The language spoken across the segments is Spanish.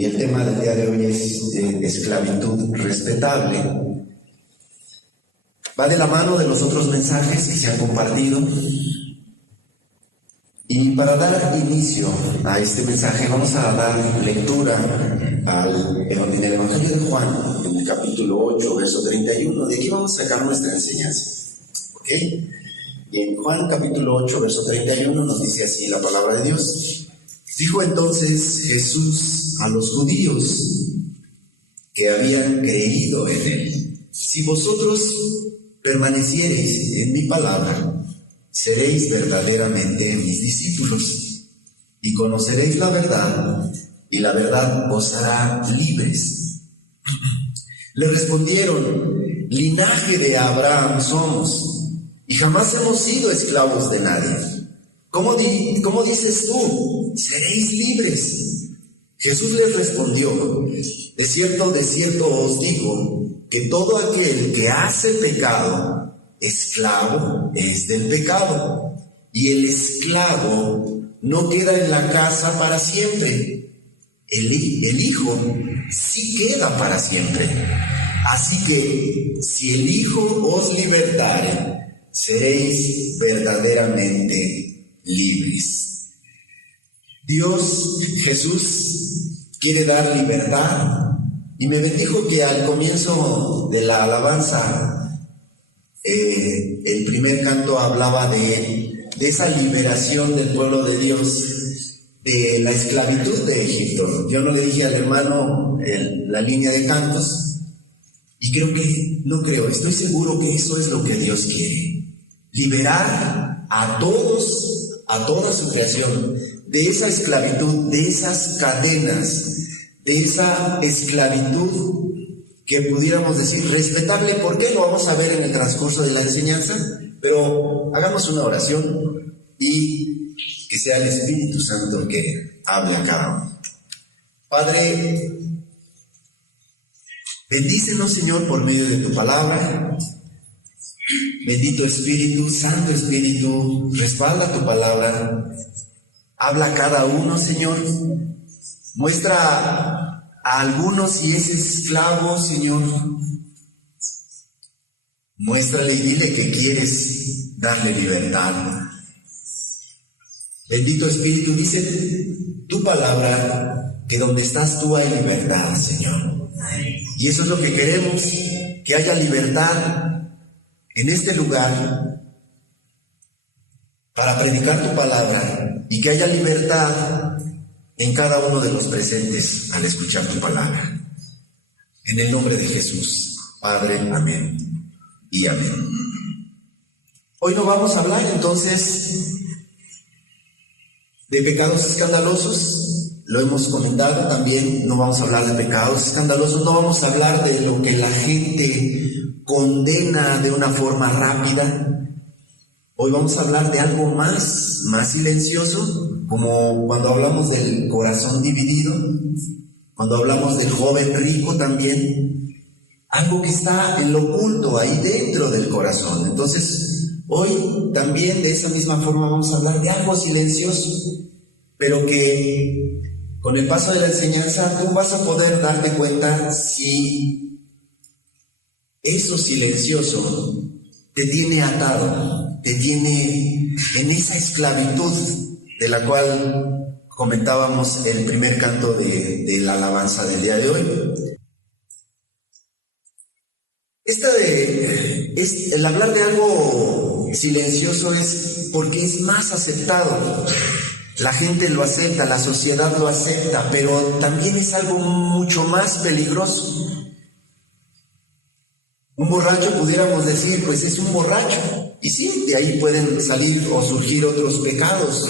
y el tema del día de hoy es esclavitud respetable. Va de la mano de los otros mensajes que se han compartido. Y para dar inicio a este mensaje vamos a dar lectura en el Evangelio de Juan, en el capítulo 8, verso 31. De aquí vamos a sacar nuestra enseñanza. ¿Ok? Y en Juan capítulo 8, verso 31 nos dice así la palabra de Dios. Dijo entonces Jesús a los judíos que habían creído en él: si vosotros permaneciereis en mi palabra, seréis verdaderamente mis discípulos, y conoceréis la verdad, y la verdad os hará libres. Le respondieron: linaje de Abraham somos, y jamás hemos sido esclavos de nadie. ¿Cómo dices tú? Seréis libres. Jesús les respondió: de cierto os digo, que todo aquel que hace pecado, esclavo es del pecado, y el esclavo no queda en la casa para siempre. El Hijo sí queda para siempre. Así que si el Hijo os libertare, seréis verdaderamente libres. Dios, Jesús, quiere dar libertad, y me bendijo que al comienzo de la alabanza el primer canto hablaba de esa liberación del pueblo de Dios de la esclavitud de Egipto. Yo no le dije al hermano la línea de cantos, y estoy seguro que eso es lo que Dios quiere: liberar a toda su creación de esa esclavitud, de esas cadenas, de esa esclavitud que pudiéramos decir respetable. ¿Por qué? Lo vamos a ver en el transcurso de la enseñanza, pero hagamos una oración y que sea el Espíritu Santo que hable a cada uno. Padre, bendícenos, Señor, por medio de tu palabra. Bendito Espíritu, Santo Espíritu, respalda tu palabra. Habla a cada uno, Señor. Muestra a algunos si es esclavo, Señor. Muéstrale y dile que quieres darle libertad. Bendito Espíritu, dice tu palabra que donde estás tú hay libertad, Señor. Y eso es lo que queremos, que haya libertad en este lugar para predicar tu palabra, y que haya libertad en cada uno de los presentes al escuchar tu palabra. En el nombre de Jesús, Padre, amén y amén. Hoy no vamos a hablar entonces de pecados escandalosos. Lo hemos comentado también, no vamos a hablar de pecados escandalosos, no vamos a hablar de lo que la gente condena de una forma rápida. Hoy vamos a hablar de algo más silencioso, como cuando hablamos del corazón dividido, cuando hablamos del joven rico también, algo que está en lo oculto, ahí dentro del corazón. Entonces, hoy también de esa misma forma vamos a hablar de algo silencioso, pero que con el paso de la enseñanza tú vas a poder darte cuenta si eso silencioso te tiene atado, te tiene en esa esclavitud de la cual comentábamos el primer canto de la alabanza del día de hoy. El hablar de algo silencioso es porque es más aceptado. La gente lo acepta, la sociedad lo acepta, pero también es algo mucho más peligroso. Un borracho, pudiéramos decir, pues es un borracho. Y sí, de ahí pueden salir o surgir otros pecados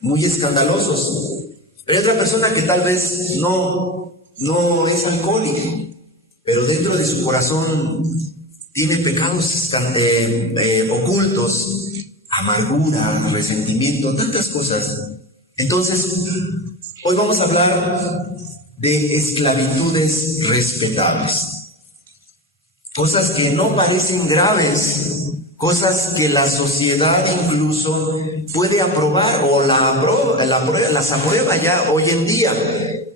muy escandalosos. Pero hay otra persona que tal vez no es alcohólica, pero dentro de su corazón tiene pecados ocultos, amargura, resentimiento, tantas cosas. Entonces, hoy vamos a hablar de esclavitudes respetables. Cosas que no parecen graves, cosas que la sociedad incluso puede aprobar o las aprueba ya hoy en día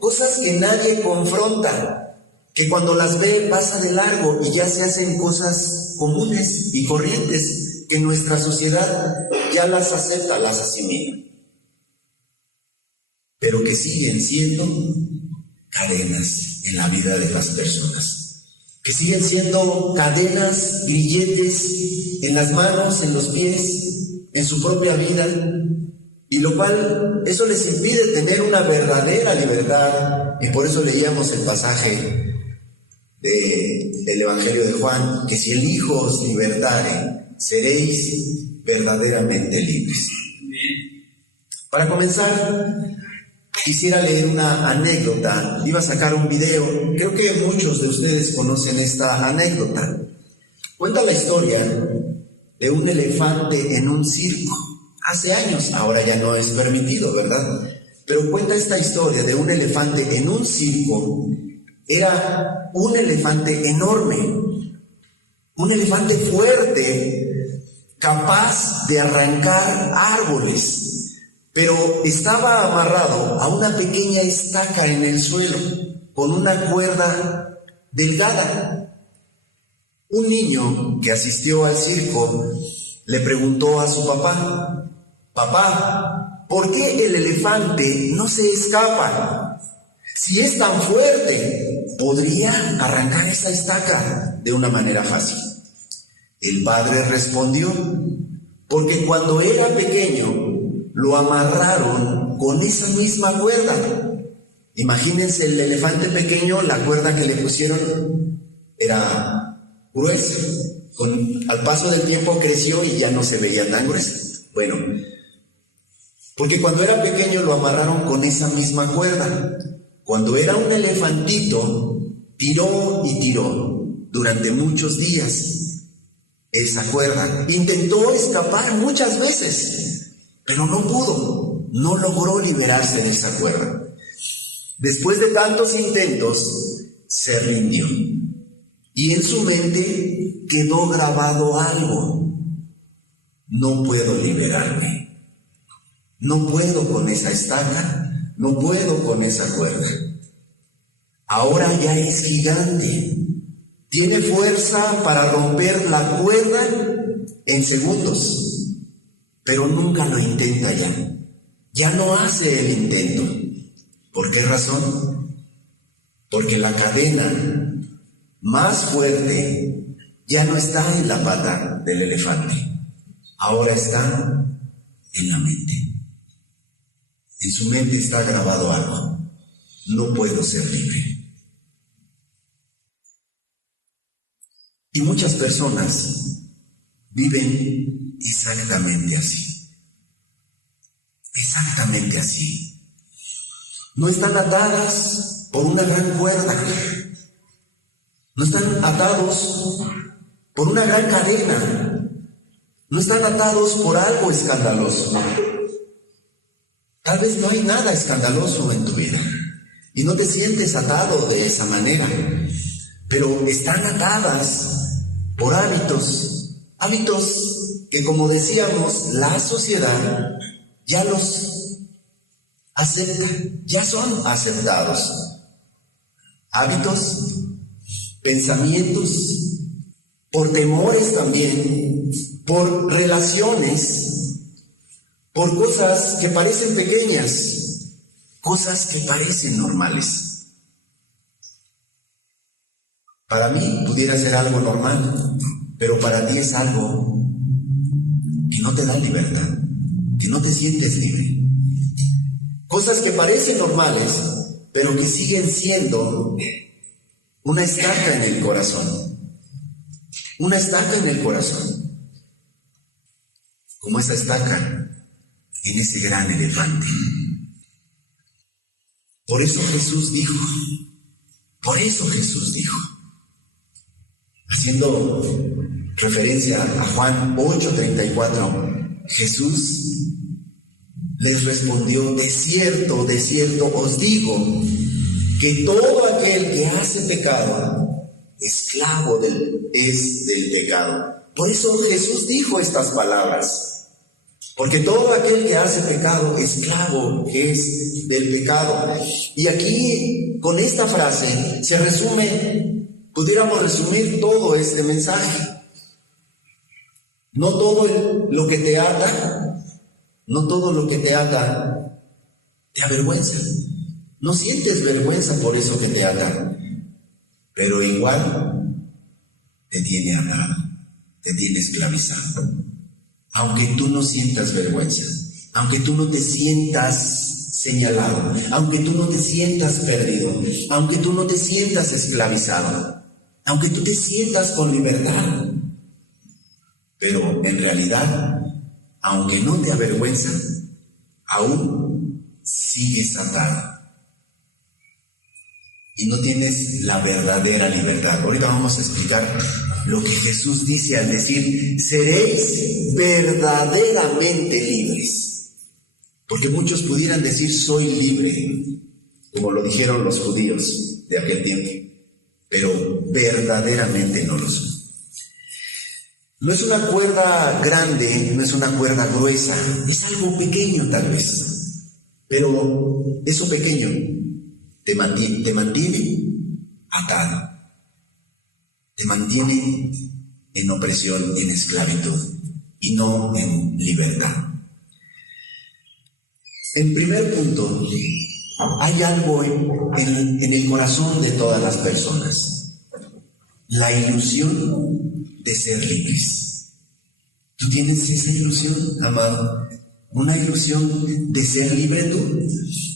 cosas que nadie confronta, que cuando las ve pasa de largo y ya se hacen cosas comunes y corrientes que nuestra sociedad ya las acepta, las asimila, pero que siguen siendo cadenas en la vida de las personas, que siguen siendo cadenas, grilletes en las manos, en los pies, en su propia vida, y lo cual, eso les impide tener una verdadera libertad. Y por eso leíamos el pasaje del Evangelio de Juan, que si el Hijo os libertare, seréis verdaderamente libres. Para comenzar, quisiera leer una anécdota. Iba a sacar un video, creo que muchos de ustedes conocen esta anécdota. Cuenta la historia de un elefante en un circo. Hace años, ahora ya no es permitido, ¿verdad? Pero cuenta esta historia de un elefante en un circo. Era un elefante enorme, un elefante fuerte, capaz de arrancar árboles, pero estaba amarrado a una pequeña estaca en el suelo, con una cuerda delgada. Un niño que asistió al circo le preguntó a su papá: «Papá, ¿por qué el elefante no se escapa? Si es tan fuerte, podría arrancar esa estaca de una manera fácil». El padre respondió: «Porque cuando era pequeño lo amarraron con esa misma cuerda». Imagínense el elefante pequeño, la cuerda que le pusieron era gruesa. Al paso del tiempo creció y ya no se veía tan gruesa. Bueno, porque cuando era pequeño lo amarraron con esa misma cuerda. Cuando era un elefantito, tiró y tiró durante muchos días esa cuerda. Intentó escapar muchas veces, pero no pudo, no logró liberarse de esa cuerda. Después de tantos intentos, se rindió. Y en su mente quedó grabado algo: no puedo liberarme. No puedo con esa estaca, no puedo con esa cuerda. Ahora ya es gigante, tiene fuerza para romper la cuerda en segundos, pero nunca lo intenta ya. Ya no hace el intento. ¿Por qué razón? Porque la cadena más fuerte ya no está en la pata del elefante, ahora está en la mente. En su mente está grabado algo: no puedo ser libre. Y muchas personas viven exactamente así. Exactamente así. No están atadas por una gran cuerda. No están atados por una gran cadena. No están atados por algo escandaloso. Tal vez no hay nada escandaloso en tu vida y no te sientes atado de esa manera, pero están atadas por hábitos que, como decíamos, la sociedad ya los acepta, ya son aceptados. Hábitos, pensamientos, por temores también, por relaciones, por cosas que parecen pequeñas, cosas que parecen normales. Para mí pudiera ser algo normal, pero para ti es algo que no te da libertad, que no te sientes libre. Cosas que parecen normales, pero que siguen siendo una estaca en el corazón. Una estaca en el corazón. Como esa estaca en ese gran elefante. Por eso Jesús dijo, haciendo referencia a Juan 8:34, Jesús les respondió: de cierto os digo, que todo aquel que hace pecado, esclavo es del pecado. Por eso Jesús dijo estas palabras. Porque todo aquel que hace pecado, esclavo es del pecado. Y aquí, con esta frase, se resume, pudiéramos resumir todo este mensaje. No todo lo que te ata, no todo lo que te ata te avergüenza. No sientes vergüenza por eso que te ata, pero igual te tiene atado, te tiene esclavizado. Aunque tú no sientas vergüenza, aunque tú no te sientas señalado, aunque tú no te sientas perdido, aunque tú no te sientas esclavizado, aunque tú te sientas con libertad, pero en realidad, aunque no te avergüenza, aún sigues atado y no tienes la verdadera libertad. Ahorita vamos a explicar lo que Jesús dice al decir: seréis verdaderamente libres. Porque muchos pudieran decir: soy libre, como lo dijeron los judíos de aquel tiempo, pero verdaderamente no lo son. No es una cuerda grande, no es una cuerda gruesa, es algo pequeño tal vez, pero eso pequeño te mantiene atado, te mantiene en opresión, en esclavitud y no en libertad. En primer punto, hay algo en el corazón de todas las personas: la ilusión de ser libres. ¿Tú tienes esa ilusión, amado? ¿Una ilusión de ser libre tú?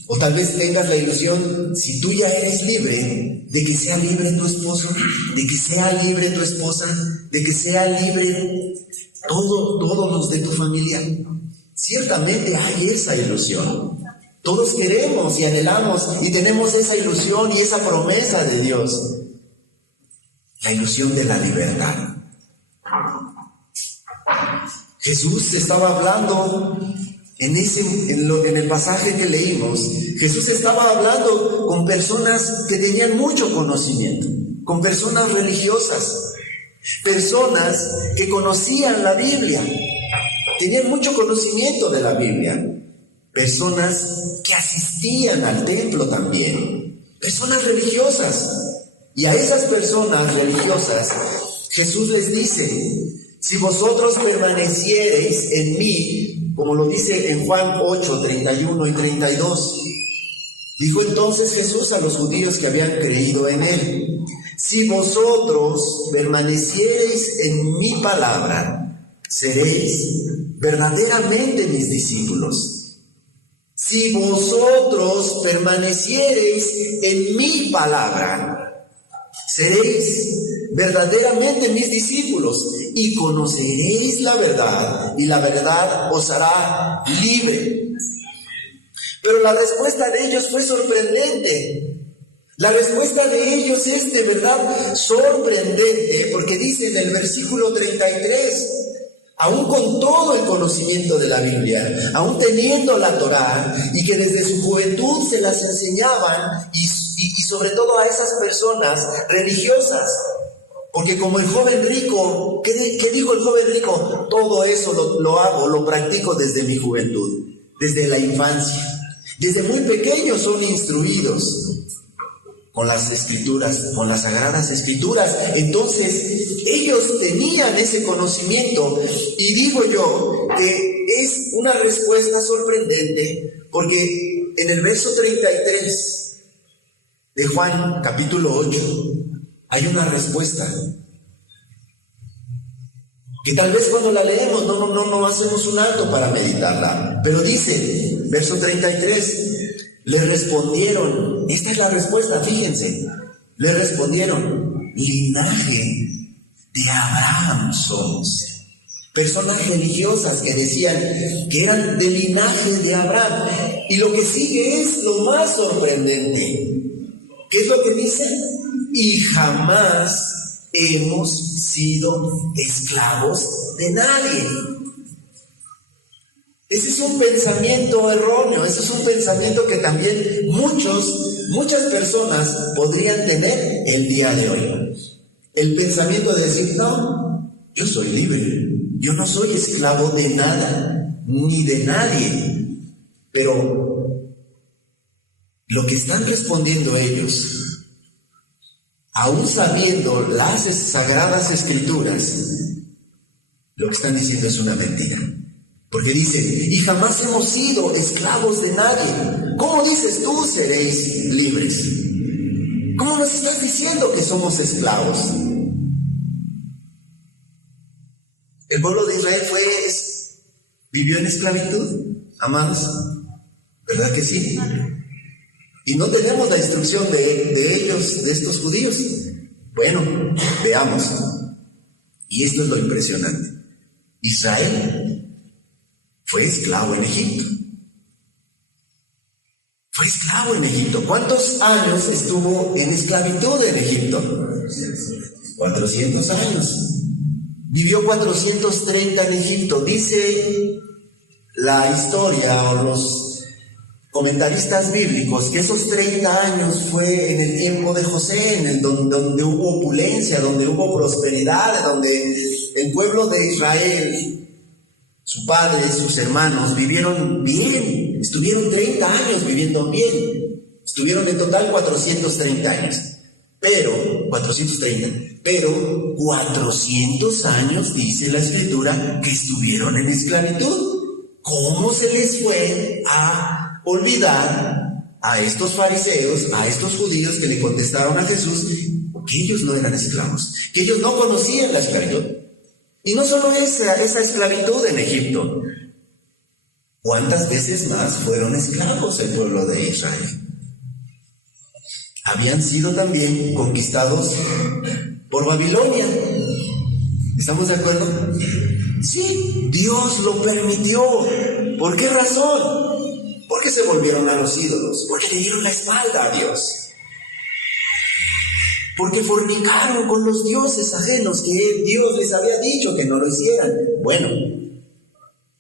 O tal vez tengas la ilusión, si tú ya eres libre, de que sea libre tu esposo, de que sea libre tu esposa, de que sea libre todos los de tu familia. Ciertamente hay esa ilusión. Todos queremos y anhelamos y tenemos esa ilusión y esa promesa de Dios. La ilusión de la libertad. Jesús estaba hablando en el pasaje que leímos. Jesús estaba hablando con personas que tenían mucho conocimiento, con personas religiosas, personas que conocían la Biblia, tenían mucho conocimiento de la Biblia, personas que asistían al templo también, personas religiosas. Y a esas personas religiosas Jesús les dice: si vosotros permaneciereis en mí, como lo dice en Juan 8, 31 y 32, dijo entonces Jesús a los judíos que habían creído en él: si vosotros permaneciereis en mi palabra, seréis verdaderamente mis discípulos. Si vosotros permaneciereis en mi palabra, seréis verdaderamente mis discípulos y conoceréis la verdad, y la verdad os hará libre. Pero la respuesta de ellos fue sorprendente. La respuesta de ellos es de verdad sorprendente, porque dice en el versículo 33, aún con todo el conocimiento de la Biblia, aún teniendo la Torá, y que desde su juventud se las enseñaban, y sobre todo a esas personas religiosas, porque como el joven rico, ¿qué dijo el joven rico? Todo eso lo hago, lo practico desde mi juventud, desde la infancia. Desde muy pequeños son instruidos con las escrituras, con las sagradas escrituras. Entonces ellos tenían ese conocimiento, y digo yo que es una respuesta sorprendente, porque en el verso 33 de Juan capítulo 8 hay una respuesta que tal vez cuando la leemos no hacemos un alto para meditarla, pero dice, verso 33, le respondieron, esta es la respuesta, fíjense, le respondieron: linaje de Abraham somos. Personas religiosas que decían que eran del linaje de Abraham. Y lo que sigue es lo más sorprendente. ¿Qué es lo que dicen? Y jamás hemos sido esclavos de nadie. Ese es un pensamiento erróneo, ese es un pensamiento que también muchas personas podrían tener el día de hoy. El pensamiento de decir: no, yo soy libre, yo no soy esclavo de nada. ni de nadie. Pero lo que están respondiendo ellos, aún sabiendo las sagradas escrituras, lo que están diciendo es una mentira. Porque dicen, y jamás hemos sido esclavos de nadie. ¿Cómo dices tú seréis libres? ¿Cómo nos estás diciendo que somos esclavos? El pueblo de Israel vivió en esclavitud, amados. ¿Verdad que sí? Y no tenemos la instrucción de ellos, de estos judíos. Bueno, veamos. Y esto es lo impresionante. Israel fue esclavo en Egipto. Fue esclavo en Egipto. ¿Cuántos años estuvo en esclavitud en Egipto? 400 años. Vivió 430 en Egipto. Dice la historia o los comentaristas bíblicos que esos 30 años fue en el tiempo de José, donde hubo opulencia, donde hubo prosperidad, donde el pueblo de Israel, su padre, sus hermanos, vivieron bien. Estuvieron 30 años viviendo bien. Estuvieron en total 430 años. Pero 400 años, dice la Escritura, que estuvieron en esclavitud. ¿Cómo se les fue a olvidar a estos fariseos, a estos judíos que le contestaron a Jesús que ellos no eran esclavos, que ellos no conocían la esclavitud? Y no solo esa esclavitud en Egipto. ¿Cuántas veces más fueron esclavos el pueblo de Israel? Habían sido también conquistados por Babilonia. ¿Estamos de acuerdo? Sí, Dios lo permitió. ¿Por qué razón? Porque se volvieron a los ídolos, porque le dieron la espalda a Dios, porque fornicaron con los dioses ajenos que Dios les había dicho que no lo hicieran. Bueno,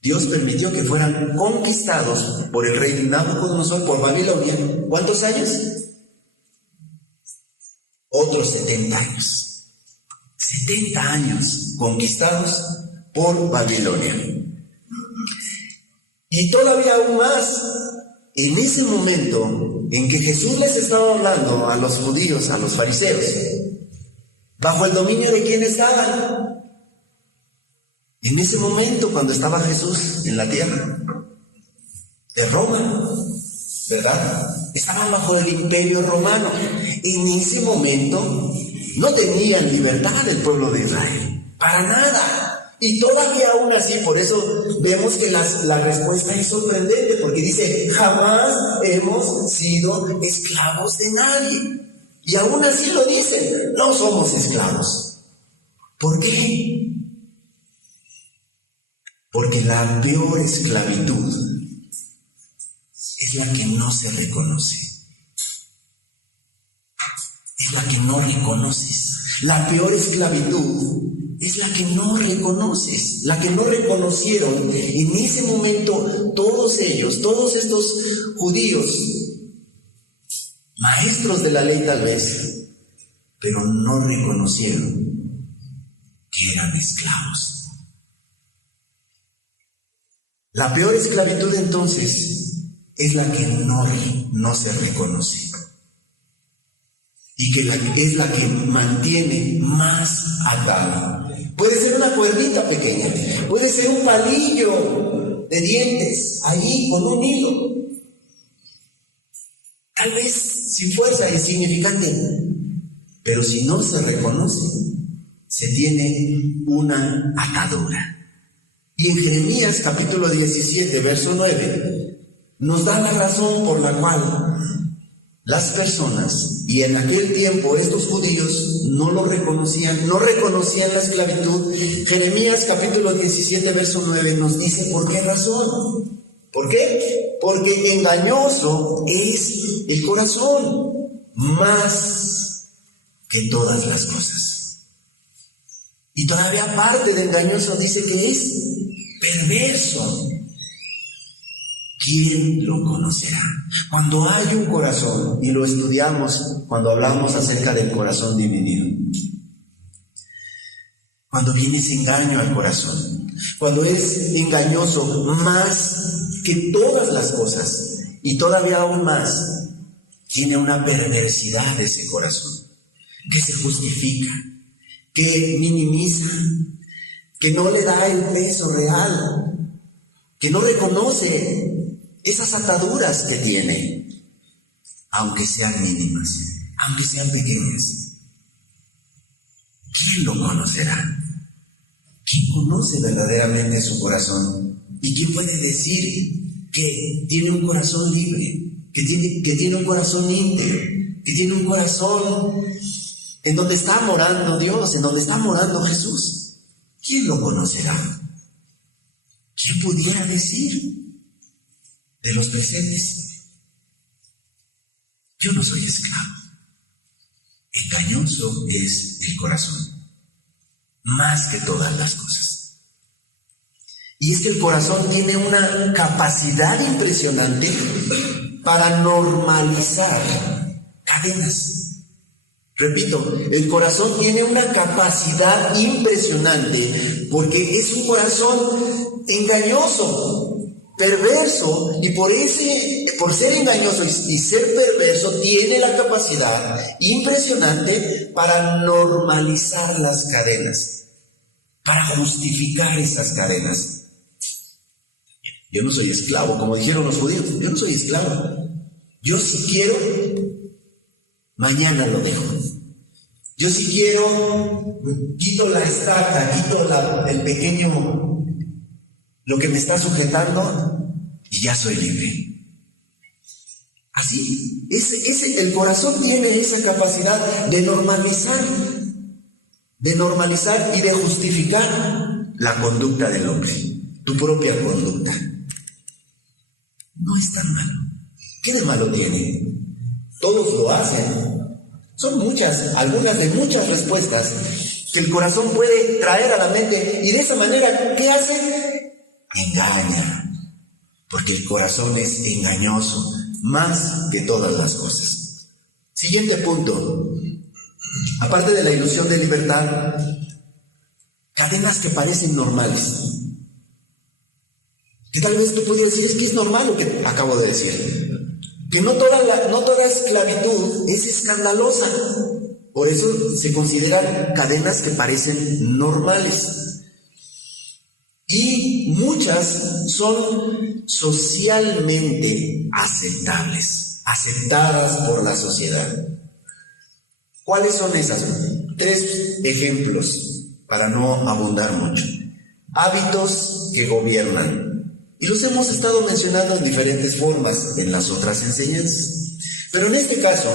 Dios permitió que fueran conquistados por el rey Nabucodonosor, por Babilonia. ¿Cuántos años? Otros 70 años. 70 años conquistados por Babilonia. Y todavía aún más, en ese momento en que Jesús les estaba hablando a los judíos, a los fariseos, ¿bajo el dominio de quién estaban? En ese momento, cuando estaba Jesús en la tierra, de Roma, ¿verdad? Estaban bajo el imperio romano. En ese momento no tenían libertad el pueblo de Israel, para nada. Y todavía aún así, por eso vemos que la respuesta es sorprendente, porque dice, jamás hemos sido esclavos de nadie. Y aún así lo dicen, no somos esclavos. ¿Por qué? Porque la peor esclavitud es la que no se reconoce. Es la que no reconoces. La peor esclavitud es la que no reconoces, la que no reconocieron en ese momento todos ellos, todos estos judíos, maestros de la ley tal vez, pero no reconocieron que eran esclavos. La peor esclavitud entonces es la que no se reconoce. Y que es la que mantiene más atada. Puede ser una cuerdita pequeña, puede ser un palillo de dientes, ahí con un hilo. Tal vez sin fuerza, insignificante. Pero si no se reconoce, se tiene una atadura. Y en Jeremías capítulo 17, verso 9, nos da la razón por la cual las personas, y en aquel tiempo estos judíos no lo reconocían, no reconocían la esclavitud. Jeremías capítulo 17, verso 9 nos dice por qué razón. ¿Por qué? Porque engañoso es el corazón más que todas las cosas. Y todavía aparte de engañoso dice que es perverso. ¿Quién lo conocerá? Cuando hay un corazón, y lo estudiamos cuando hablamos acerca del corazón dividido, Cuando viene ese engaño al corazón, cuando es engañoso más que todas las cosas, y todavía aún más, tiene una perversidad ese corazón, que se justifica, que minimiza, que no le da el peso real, que no reconoce esas ataduras que tiene, aunque sean mínimas, aunque sean pequeñas. ¿Quién lo conocerá? ¿Quién conoce verdaderamente su corazón? ¿Y quién puede decir que tiene un corazón libre, que tiene un corazón íntegro, que tiene un corazón en donde está morando Dios, en donde está morando Jesús? ¿Quién lo conocerá? ¿Quién pudiera decir de los presentes? Yo no soy esclavo. Engañoso es el corazón, más que todas las cosas. Y es que el corazón tiene una capacidad impresionante para normalizar cadenas. Repito, el corazón tiene una capacidad impresionante porque es un corazón engañoso, perverso, y por ser engañoso y ser perverso, tiene la capacidad impresionante para normalizar las cadenas, para justificar esas cadenas. Yo no soy esclavo, como dijeron los judíos, yo no soy esclavo. Yo si quiero, mañana lo dejo. Yo si quiero, quito la estaca, quito el pequeño, lo que me está sujetando, y ya soy libre. Así, el corazón tiene esa capacidad de normalizar y de justificar la conducta del hombre, tu propia conducta. No es tan malo. ¿Qué de malo tiene? Todos lo hacen. Son algunas de muchas respuestas que el corazón puede traer a la mente, y de esa manera, ¿qué hace? Engaña, porque el corazón es engañoso más que todas las cosas. Siguiente punto. Aparte de la ilusión de libertad, cadenas que parecen normales, que tal vez tú pudieras decir, es que es normal lo que acabo de decir, que no toda esclavitud es escandalosa, por eso se consideran cadenas que parecen normales. Y muchas son socialmente aceptadas por la sociedad. ¿Cuáles son esas? 3 ejemplos, para no abundar mucho. Hábitos que gobiernan. Y los hemos estado mencionando en diferentes formas en las otras enseñanzas. Pero en este caso,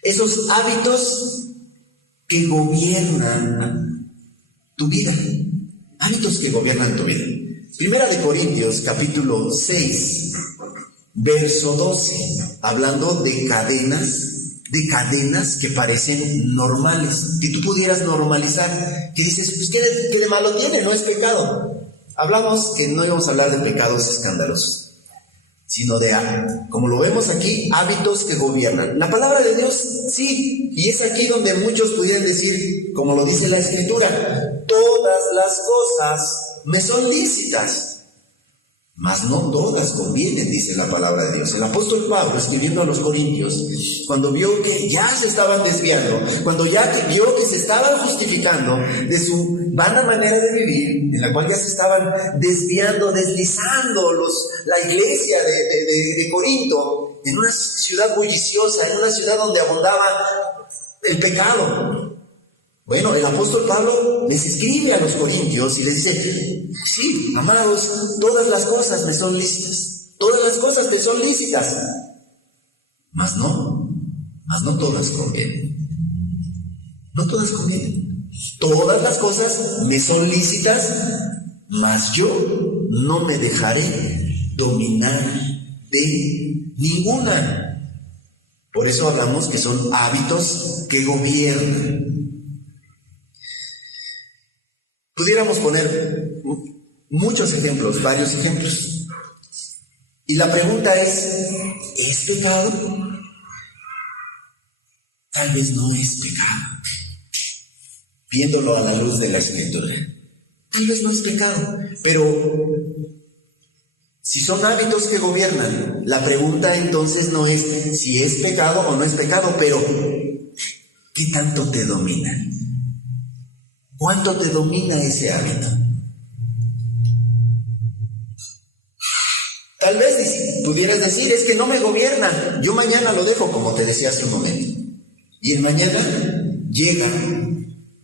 esos hábitos que gobiernan tu vida. Hábitos que gobiernan tu vida. Primera de Corintios, capítulo 6, verso 12, hablando de cadenas que parecen normales, que tú pudieras normalizar, que dices, pues ¿qué de malo tiene? No es pecado. Hablamos que no íbamos a hablar de pecados escandalosos, sino de, como lo vemos aquí, hábitos que gobiernan. La palabra de Dios, sí, y es aquí donde muchos pudieran decir, como lo dice la Escritura, todas las cosas me son lícitas, mas no todas convienen, dice la palabra de Dios. El apóstol Pablo, escribiendo a los Corintios, cuando vio que ya se estaban desviando, cuando ya vio que se estaban justificando de su vana manera de vivir, en la cual ya se estaban desviando, deslizando la iglesia de Corinto, en una ciudad bulliciosa, en una ciudad donde abundaba el pecado. Bueno, el apóstol Pablo les escribe a los corintios y les dice, sí, amados, todas las cosas me son lícitas, todas las cosas te son lícitas, mas no todas convienen. No todas convienen. Todas las cosas me son lícitas, mas yo no me dejaré dominar de ninguna. Por eso hablamos que son hábitos que gobiernan. Pudiéramos poner muchos ejemplos, varios ejemplos. Y la pregunta ¿es pecado? Tal vez no es pecado. viéndolo a la luz de la Escritura. Tal vez no es pecado, pero si son hábitos que gobiernan, la pregunta entonces no es si es pecado o no es pecado, pero ¿qué tanto te domina? ¿Cuánto te domina ese hábito? Tal vez pudieras decir, es que no me gobierna, yo mañana lo dejo, como te decía hace un momento. Y el mañana llega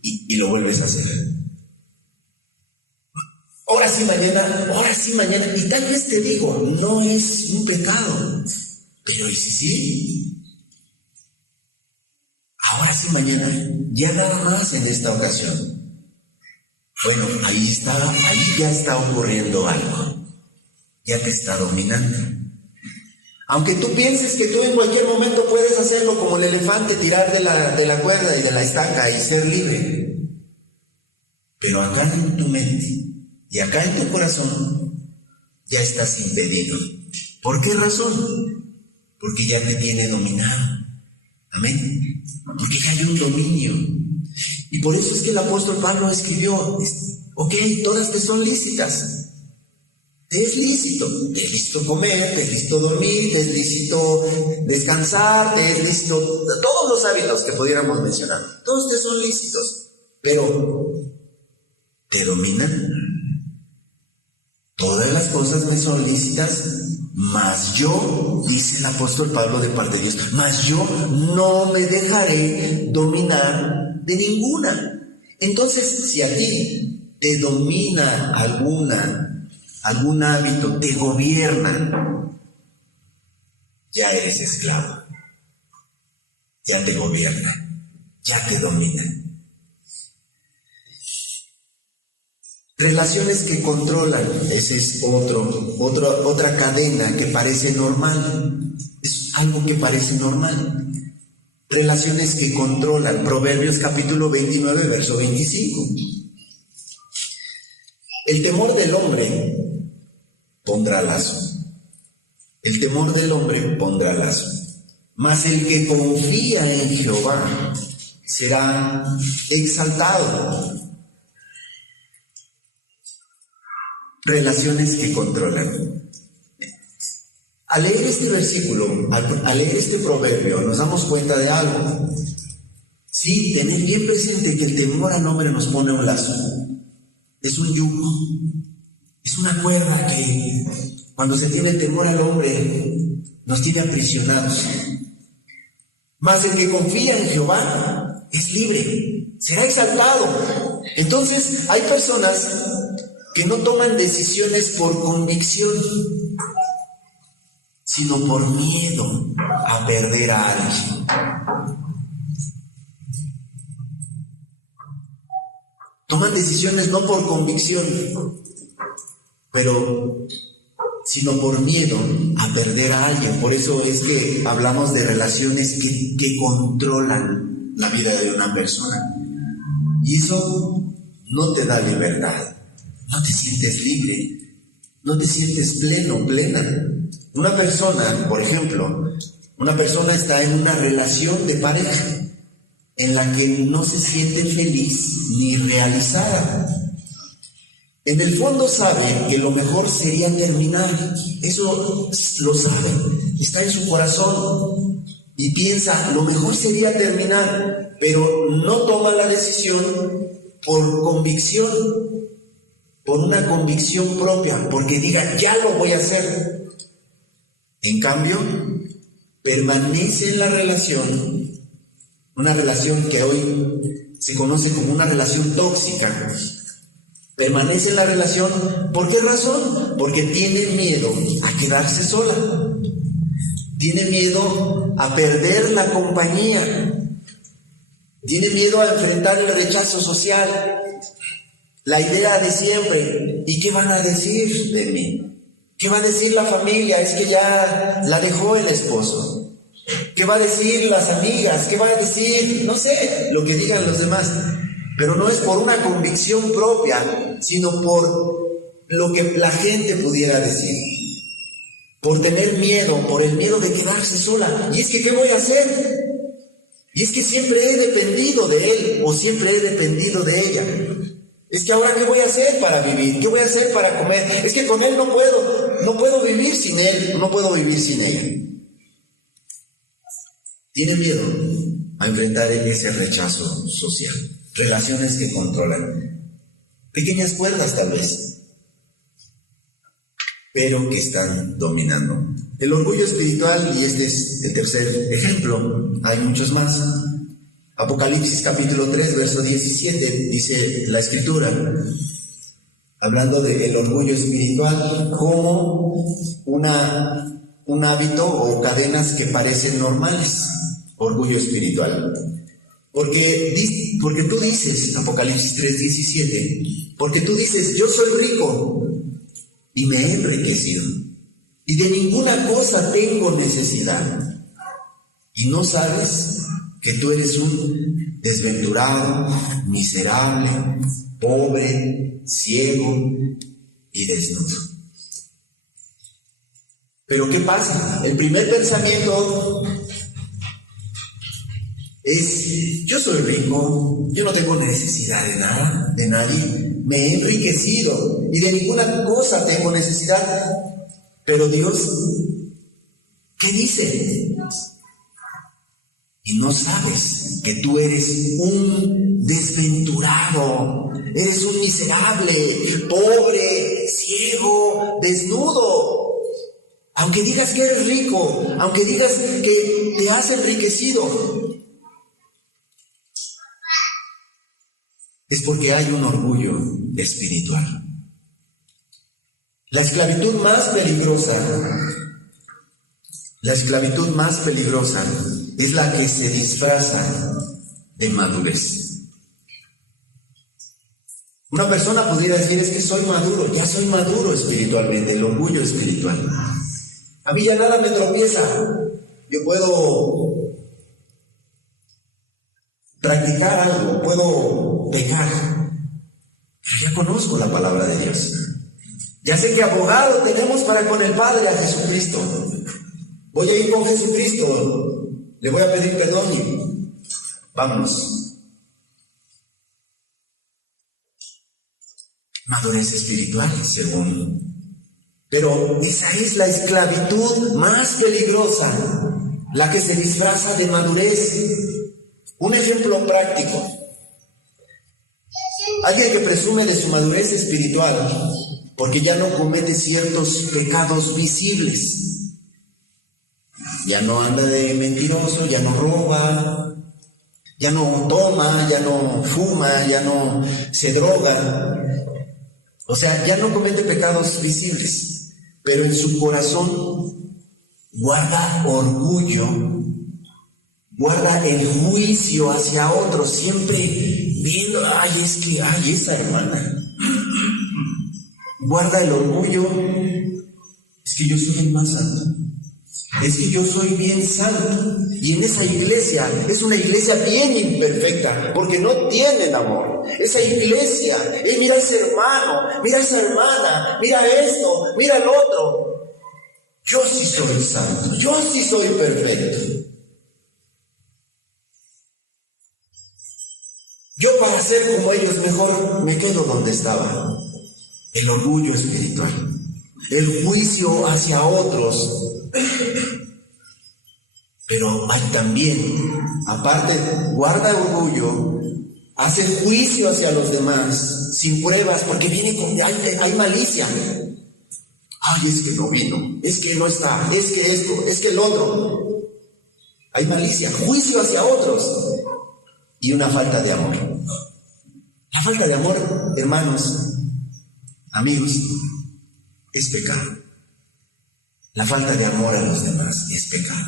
y lo vuelves a hacer. Ahora sí mañana, y tal vez te digo, no es un pecado, pero ¿y si sí? Ahora sí mañana, ya nada más en esta ocasión. Bueno, ahí ya está ocurriendo algo, ya te está dominando. Aunque tú pienses que tú en cualquier momento puedes hacerlo como el elefante, tirar de la cuerda y de la estaca y ser libre, pero acá en tu mente y acá en tu corazón ya estás impedido. ¿Por qué razón? Porque ya te tiene dominado. Amén. Porque ya hay un dominio. Y por eso es que el apóstol Pablo escribió, ok, todas te son lícitas. Te es lícito comer, te es lícito dormir, te es lícito descansar, te es lícito todos los hábitos que pudiéramos mencionar. Todos te son lícitos, pero ¿te dominan? Todas las cosas me son lícitas, mas yo, dice el apóstol Pablo de parte de Dios, mas yo no me dejaré dominar de ninguna. Entonces, si a ti te domina algún hábito, te gobierna, ya eres esclavo, ya te gobierna, ya te domina. Relaciones que controlan, ese es otra cadena que parece normal, es algo que parece normal. Relaciones que controlan, Proverbios capítulo 29, verso 25. El temor del hombre pondrá lazo. El temor del hombre pondrá lazo. Mas el que confía en Jehová será exaltado. Relaciones que controlan. Al leer este versículo, al leer este proverbio, nos damos cuenta de algo. Sí, tener bien presente que el temor al hombre nos pone un lazo. Es un yugo, es una cuerda que cuando se tiene temor al hombre nos tiene aprisionados. Mas el que confía en Jehová es libre, será exaltado. Entonces hay personas que no toman decisiones por convicción, sino por miedo a perder a alguien. Toman decisiones no por convicción, sino por miedo a perder a alguien. Por eso es que hablamos de relaciones que controlan la vida de una persona. Y eso no te da libertad. No te sientes libre, no te sientes pleno, plena. Una persona, por ejemplo, está en una relación de pareja en la que no se siente feliz ni realizada. En el fondo sabe que lo mejor sería terminar, eso lo sabe, está en su corazón y piensa, lo mejor sería terminar, pero no toma la decisión por convicción, por una convicción propia, porque diga, ya lo voy a hacer. En cambio, permanece en la relación, una relación que hoy se conoce como una relación tóxica. Permanece en la relación, ¿por qué razón? Porque tiene miedo a quedarse sola. Tiene miedo a perder la compañía. Tiene miedo a enfrentar el rechazo social. La idea de siempre, ¿y qué van a decir de mí? ¿Qué va a decir la familia? Es que ya la dejó el esposo. ¿Qué va a decir las amigas? ¿Qué va a decir? No sé, lo que digan los demás. Pero no es por una convicción propia, sino por lo que la gente pudiera decir. Por tener miedo, por el miedo de quedarse sola. Y es que, ¿qué voy a hacer? Y es que siempre he dependido de él o siempre he dependido de ella. Es que ahora, ¿qué voy a hacer para vivir? ¿Qué voy a hacer para comer? Es que con él no puedo vivir sin él, no puedo vivir sin ella. Tiene miedo a enfrentar ese rechazo social. Relaciones que controlan. Pequeñas cuerdas tal vez, pero que están dominando. El orgullo espiritual, y este es el tercer ejemplo, hay muchos más. Apocalipsis capítulo 3, verso 17, dice la Escritura, hablando del orgullo espiritual como un hábito o cadenas que parecen normales. Orgullo espiritual. Porque tú dices, Apocalipsis 3, 17, porque tú dices, yo soy rico y me he enriquecido y de ninguna cosa tengo necesidad. Y no sabes que tú eres un desventurado, miserable, pobre, ciego y desnudo. Pero ¿qué pasa? El primer pensamiento es, yo soy rico, yo no tengo necesidad de nada, de nadie, me he enriquecido y de ninguna cosa tengo necesidad. Pero Dios, ¿qué dice? Y no sabes que tú eres un desventurado, eres un miserable, pobre, ciego, desnudo. Aunque digas que eres rico, aunque digas que te has enriquecido, es porque hay un orgullo espiritual. La esclavitud más peligrosa es la que se disfraza de madurez. Una persona pudiera decir, es que soy maduro, ya soy maduro espiritualmente, el orgullo espiritual. A mí ya nada me tropieza, yo puedo practicar algo, puedo pecar, pero ya conozco la palabra de Dios. Ya sé que abogado tenemos para con el Padre, a Jesucristo. Voy a ir con Jesucristo, le voy a pedir perdón y vámonos. Madurez espiritual, según. Pero esa es la esclavitud más peligrosa, la que se disfraza de madurez. Un ejemplo práctico. Alguien que presume de su madurez espiritual porque ya no comete ciertos pecados visibles. Ya no anda de mentiroso, ya no roba, ya no toma, ya no fuma, ya no se droga. O sea, ya no comete pecados visibles, pero en su corazón guarda orgullo, guarda el juicio hacia otros, siempre viendo, ay, esa hermana. Guarda el orgullo, es que yo soy el más santo, es que yo soy bien santo. Y en esa iglesia, es una iglesia bien imperfecta, porque no tienen amor. Esa iglesia, mira a ese hermano, mira a esa hermana, mira esto, mira el otro. Yo sí soy santo, yo sí soy perfecto. Yo para ser como ellos mejor me quedo donde estaba. El orgullo espiritual, el juicio hacia otros. Pero hay también, aparte, guarda orgullo, hace juicio hacia los demás, sin pruebas, porque viene con, hay malicia. Ay, es que no vino, es que no está, es que esto, es que el otro. Hay malicia, juicio hacia otros y una falta de amor. La falta de amor, hermanos, amigos, es pecado. La falta de amor a los demás es pecado.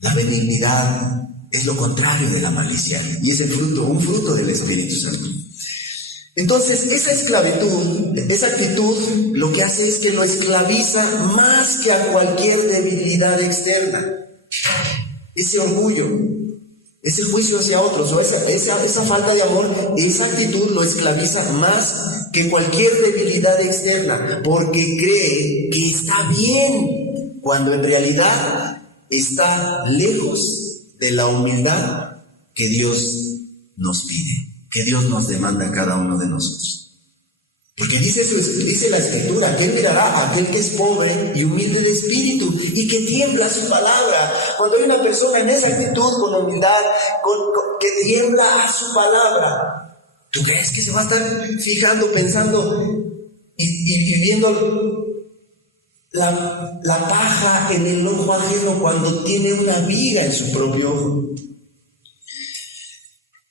La benignidad es lo contrario de la malicia y es un fruto del Espíritu Santo. Entonces, esa esclavitud, esa actitud, lo que hace es que lo esclaviza más que a cualquier debilidad externa. Ese orgullo, ese juicio hacia otros, o esa falta de amor, esa actitud lo esclaviza más que cualquier debilidad externa, porque cree que está bien, cuando en realidad está lejos de la humildad que Dios nos pide, que Dios nos demanda a cada uno de nosotros. Porque dice la Escritura que Él mirará a aquel que es pobre y humilde de espíritu y que tiembla a su palabra. Cuando hay una persona en esa actitud, con humildad, que tiembla a su palabra, ¿tú crees que se va a estar fijando, pensando y viendo la paja en el ojo ajeno cuando tiene una viga en su propio ojo?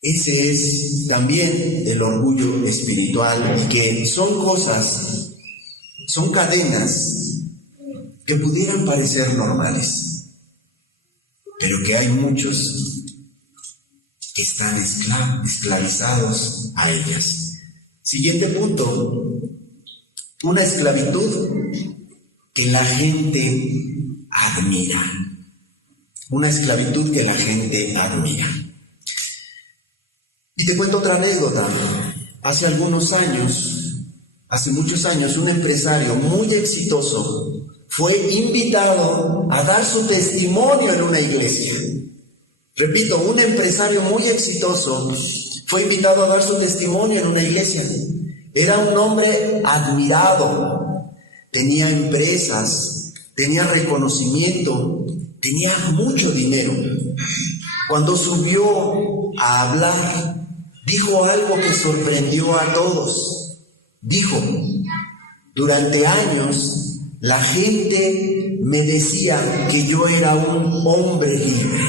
Ese es también el orgullo espiritual, y que son cosas, son cadenas que pudieran parecer normales, pero que hay muchos que están esclavizados a ellas. Siguiente punto, una esclavitud que la gente admira. Una esclavitud que la gente admira. Y te cuento otra anécdota. Hace muchos años, un empresario muy exitoso fue invitado a dar su testimonio en una iglesia. Repito, un empresario muy exitoso fue invitado a dar su testimonio en una iglesia. Era un hombre admirado, tenía empresas, tenía reconocimiento, tenía mucho dinero. Cuando subió a hablar, dijo algo que sorprendió a todos. Dijo: durante años la gente me decía que yo era un hombre libre.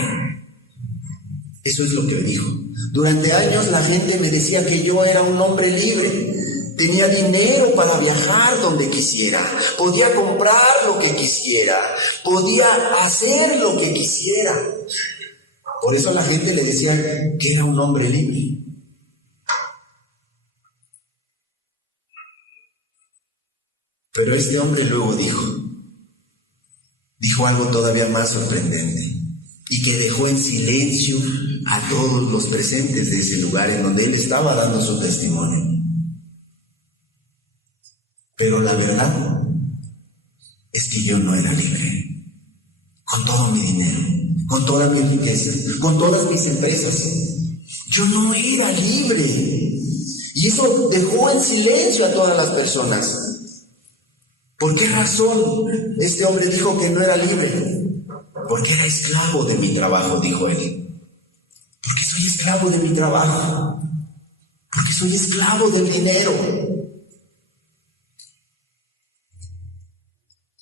Eso es lo que dijo. Durante años la gente me decía que yo era un hombre libre. Tenía dinero para viajar donde quisiera. Podía comprar lo que quisiera. Podía hacer lo que quisiera. Por eso la gente le decía que era un hombre libre. Pero este hombre luego dijo algo todavía más sorprendente, y que dejó en silencio a todos los presentes de ese lugar en donde él estaba dando su testimonio. Pero la verdad es que yo no era libre. Con todo mi dinero, con toda mi riqueza, con todas mis empresas, yo no era libre. Y eso dejó en silencio a todas las personas. ¿Por qué razón este hombre dijo que no era libre? Porque era esclavo de mi trabajo, dijo él. Porque soy esclavo de mi trabajo. Porque soy esclavo del dinero.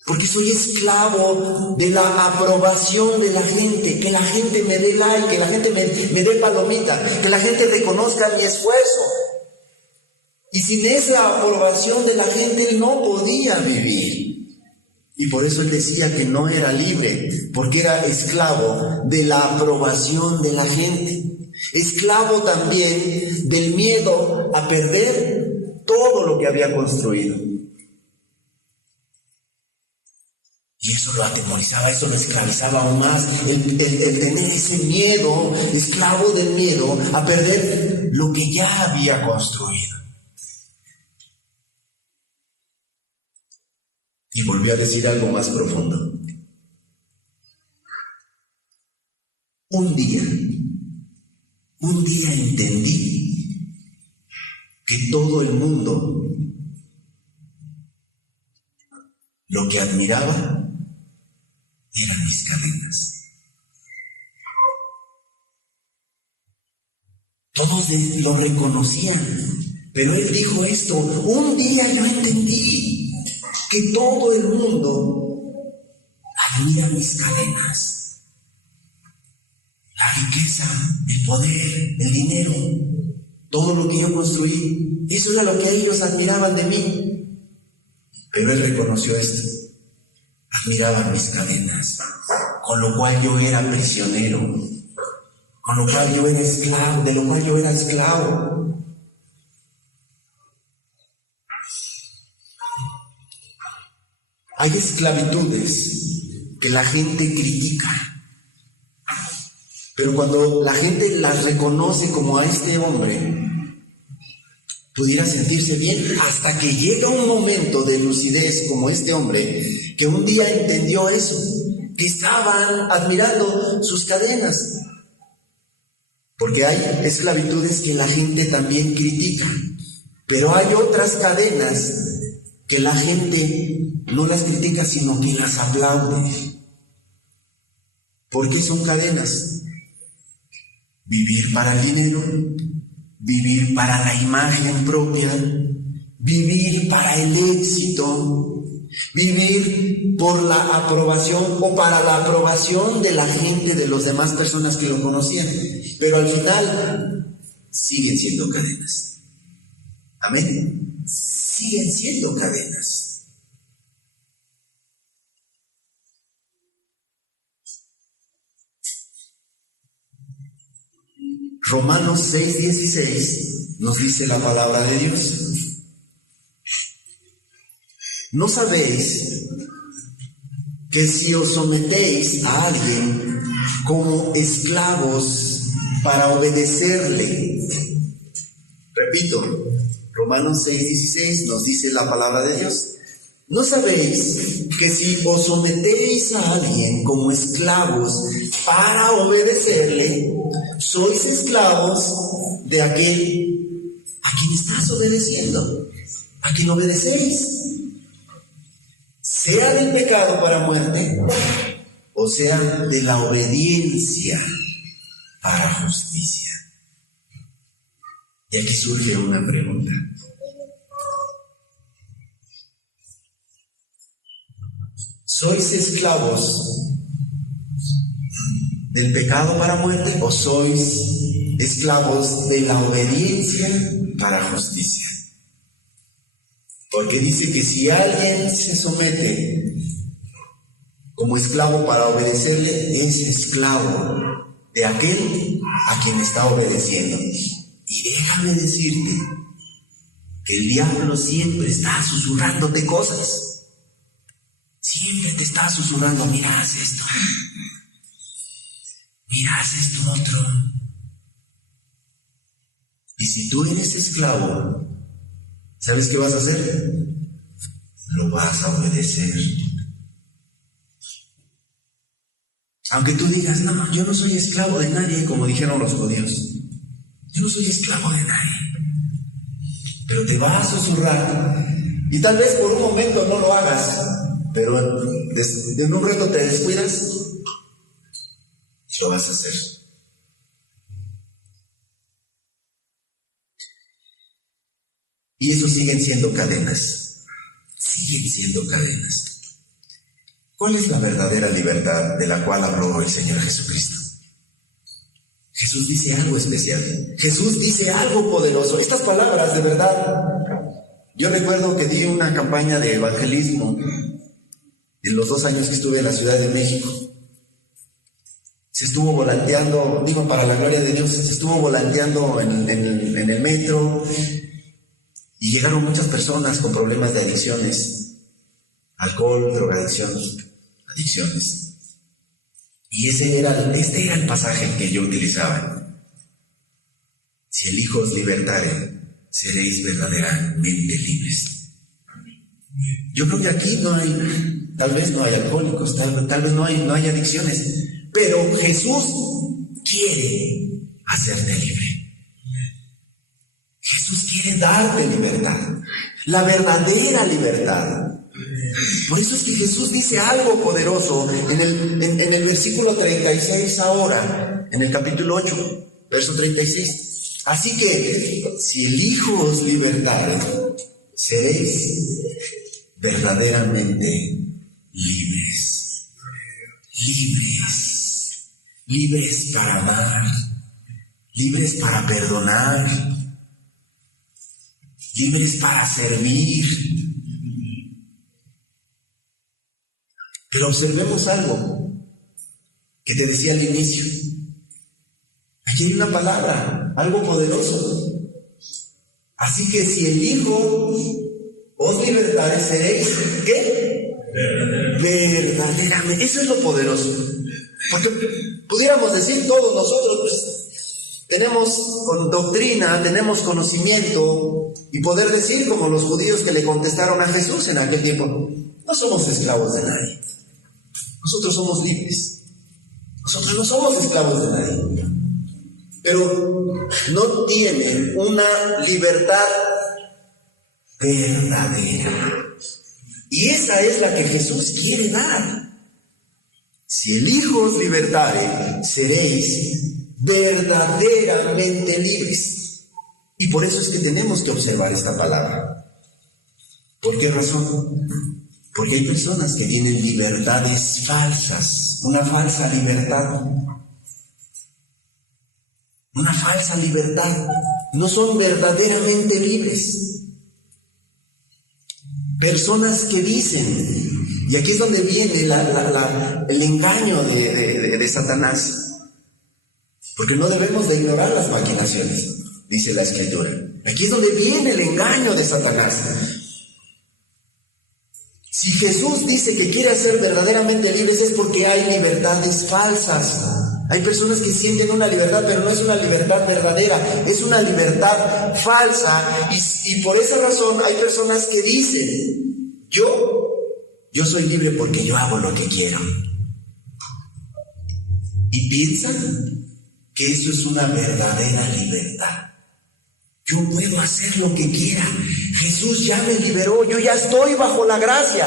Porque soy esclavo de la aprobación de la gente. Que la gente me dé like, que la gente me dé palomita, que la gente reconozca mi esfuerzo. Y sin esa aprobación de la gente él no podía vivir. Y por eso él decía que no era libre, porque era esclavo de la aprobación de la gente. Esclavo también del miedo a perder todo lo que había construido. Y eso lo atemorizaba, eso lo esclavizaba aún más, el tener ese miedo, esclavo del miedo a perder lo que ya había construido. Y volvió a decir algo más profundo. Un día entendí que todo el mundo lo que admiraba eran mis cadenas. Todos lo reconocían, pero él dijo esto: un día yo entendí que todo el mundo admira mis cadenas. La riqueza, el poder, el dinero, todo lo que yo construí, eso era lo que ellos admiraban de mí. Pero él reconoció esto: admiraban mis cadenas, con lo cual yo era prisionero, con lo cual yo era esclavo, de lo cual yo era esclavo. Hay esclavitudes que la gente critica, pero cuando la gente las reconoce como a este hombre, pudiera sentirse bien, hasta que llega un momento de lucidez como este hombre, que un día entendió eso, que estaban admirando sus cadenas. Porque hay esclavitudes que la gente también critica, pero hay otras cadenas que la gente no las critica, sino que las aplaude. ¿Por qué son cadenas? Vivir para el dinero, vivir para la imagen propia, vivir para el éxito, vivir por la aprobación o para la aprobación de la gente, de las demás personas que lo conocían. Pero al final siguen siendo cadenas. Amén. Siguen siendo cadenas. Romanos 6:16 nos dice la palabra de Dios. ¿No sabéis que si os sometéis a alguien como esclavos para obedecerle? Repito, Romanos 6:16 nos dice la palabra de Dios. ¿No sabéis que si os sometéis a alguien como esclavos para obedecerle, sois esclavos de aquel a quien estás obedeciendo, a quien obedecéis? Sea del pecado para muerte, o sea de la obediencia para justicia. Y aquí surge una pregunta. ¿Sois esclavos del pecado para muerte o sois esclavos de la obediencia para justicia? Porque dice que si alguien se somete como esclavo para obedecerle, es esclavo de aquel a quien está obedeciendo. Y déjame decirte que el diablo siempre está susurrándote cosas. Siempre te está susurrando, mira, haz esto. Mira, haz esto otro. Y si tú eres esclavo, ¿sabes qué vas a hacer? Lo vas a obedecer. Aunque tú digas, no, yo no soy esclavo de nadie, como dijeron los judíos. Yo no soy esclavo de nadie. Pero te va a susurrar. Y tal vez por un momento no lo hagas, pero en un rato te descuidas y lo vas a hacer. Y eso siguen siendo cadenas. Siguen siendo cadenas. ¿Cuál es la verdadera libertad de la cual habló el Señor Jesucristo? Jesús dice algo especial. Jesús dice algo poderoso. Estas palabras, de verdad, yo recuerdo que di una campaña de evangelismo en los 2 años que estuve en la Ciudad de México. Se estuvo volanteando, digo, para la gloria de Dios, se estuvo volanteando en el metro. Y llegaron muchas personas con problemas de adicciones, alcohol, drogadicción, adicciones. Y este era el pasaje que yo utilizaba. Si el Hijo os libertare, seréis verdaderamente libres. Yo creo que aquí tal vez no hay alcohólicos, tal vez no hay adicciones, pero Jesús quiere hacerte libre. Jesús quiere darte libertad, la verdadera libertad. Por eso es que Jesús dice algo poderoso en el versículo 36 ahora, en el capítulo 8, verso 36. Así que, si el Hijo os libertare, seréis verdaderamente libres. Libres. Libres para amar. Libres para perdonar. Libres para servir. Pero observemos algo que te decía al inicio. Aquí hay una palabra, algo poderoso. Así que si el Hijo os libertare, seréis, ¿qué? Verdaderamente. Eso es lo poderoso. Porque pudiéramos decir todos nosotros, pues, tenemos doctrina, tenemos conocimiento, y poder decir como los judíos que le contestaron a Jesús en aquel tiempo, no somos esclavos de nadie. Nosotros somos libres. Nosotros no somos esclavos de nadie. pero no tienen una libertad verdadera. Y esa es la que Jesús quiere dar. Si el Hijo os libertare, seréis verdaderamente libres. Y por eso es que tenemos que observar esta palabra. ¿Por qué razón? Porque hay personas que tienen libertades falsas, una falsa libertad. Una falsa libertad. No son verdaderamente libres. Personas que dicen, y aquí es donde viene el engaño de Satanás, porque no debemos de ignorar las maquinaciones, dice la Escritura. Aquí es donde viene el engaño de Satanás. Si Jesús dice que quiere hacer verdaderamente libres es porque hay libertades falsas. Hay personas que sienten una libertad, pero no es una libertad verdadera, es una libertad falsa. Y por esa razón hay personas que dicen, yo soy libre porque yo hago lo que quiero. Y piensan que eso es una verdadera libertad. Yo puedo hacer lo que quiera. Jesús ya me liberó, yo ya estoy bajo la gracia.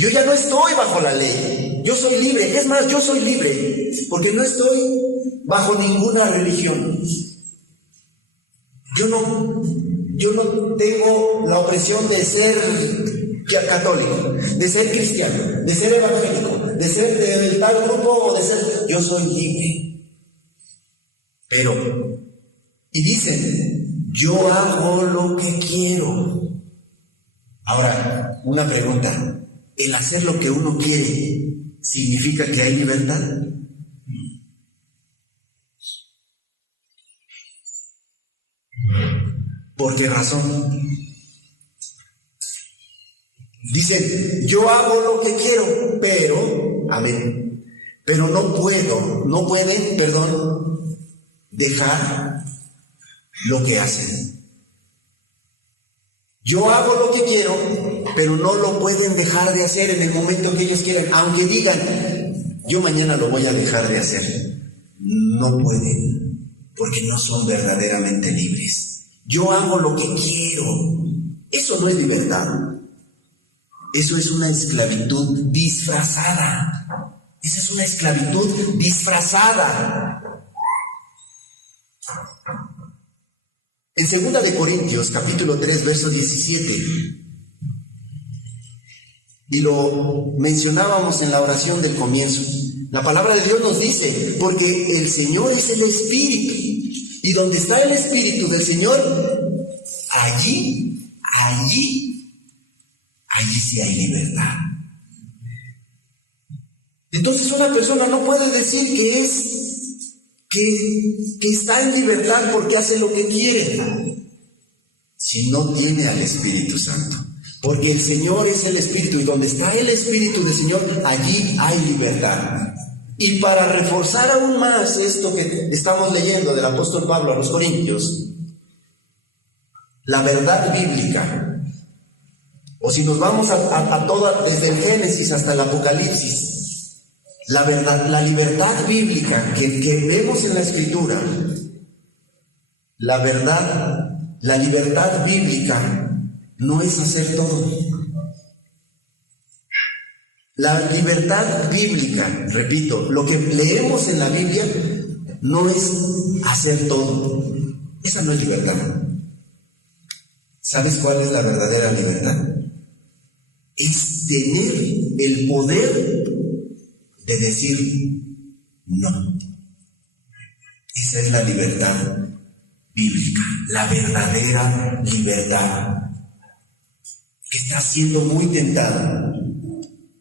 Yo ya no estoy bajo la ley. Yo soy libre. Es más, yo soy libre porque no estoy bajo ninguna religión. Yo no tengo la opresión de ser católico, de ser cristiano, de ser evangélico, de ser del tal grupo o de ser... Yo soy libre. Pero, y dicen, yo hago lo que quiero. Ahora, una pregunta. ¿El hacer lo que uno quiere significa que hay libertad? ¿Por qué razón? Dicen, yo hago lo que quiero, pero, amén, pero no pueden, dejar lo que hacen. Yo hago lo que quiero, pero no lo pueden dejar de hacer en el momento que ellos quieran, aunque digan, yo mañana lo voy a dejar de hacer. No pueden, porque no son verdaderamente libres. Yo hago lo que quiero. Eso no es libertad. Eso es una esclavitud disfrazada. Esa es una esclavitud disfrazada. En 2 de Corintios, capítulo 3, verso 17, y lo mencionábamos en la oración del comienzo, la palabra de Dios nos dice, porque el Señor es el Espíritu, y donde está el Espíritu del Señor, allí sí hay libertad. Entonces una persona no puede decir que está en libertad porque hace lo que quiere, si no tiene al Espíritu Santo. Porque el Señor es el Espíritu, y donde está el Espíritu del Señor, allí hay libertad. Y para reforzar aún más esto que estamos leyendo del apóstol Pablo a los Corintios, la verdad bíblica, o si nos vamos a toda, desde el Génesis hasta el Apocalipsis, la verdad, la libertad bíblica que vemos en la Escritura, la libertad bíblica no es hacer todo. La libertad bíblica, repito, lo que leemos en la Biblia no es hacer todo. Esa no es libertad. ¿Sabes cuál es la verdadera libertad? Es tener el poder de decir no. Esa es la libertad bíblica, la verdadera libertad. Que está siendo muy tentado,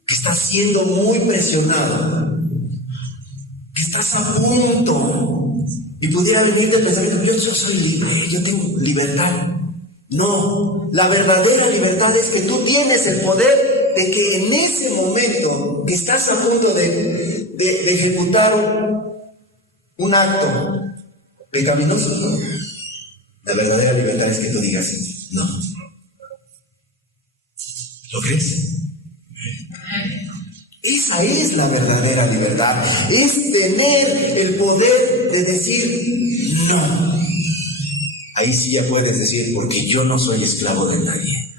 que está siendo muy presionado, que estás a punto y pudiera venirte el pensamiento, yo soy libre, yo tengo libertad. No, la verdadera libertad es que tú tienes el poder de que en ese momento que estás a punto de ejecutar un acto pecaminoso, ¿no? La verdadera libertad es que tú digas no. ¿Lo crees? Esa es la verdadera libertad, es tener el poder de decir No. Ahí sí ya puedes decir, porque yo no soy esclavo de nadie.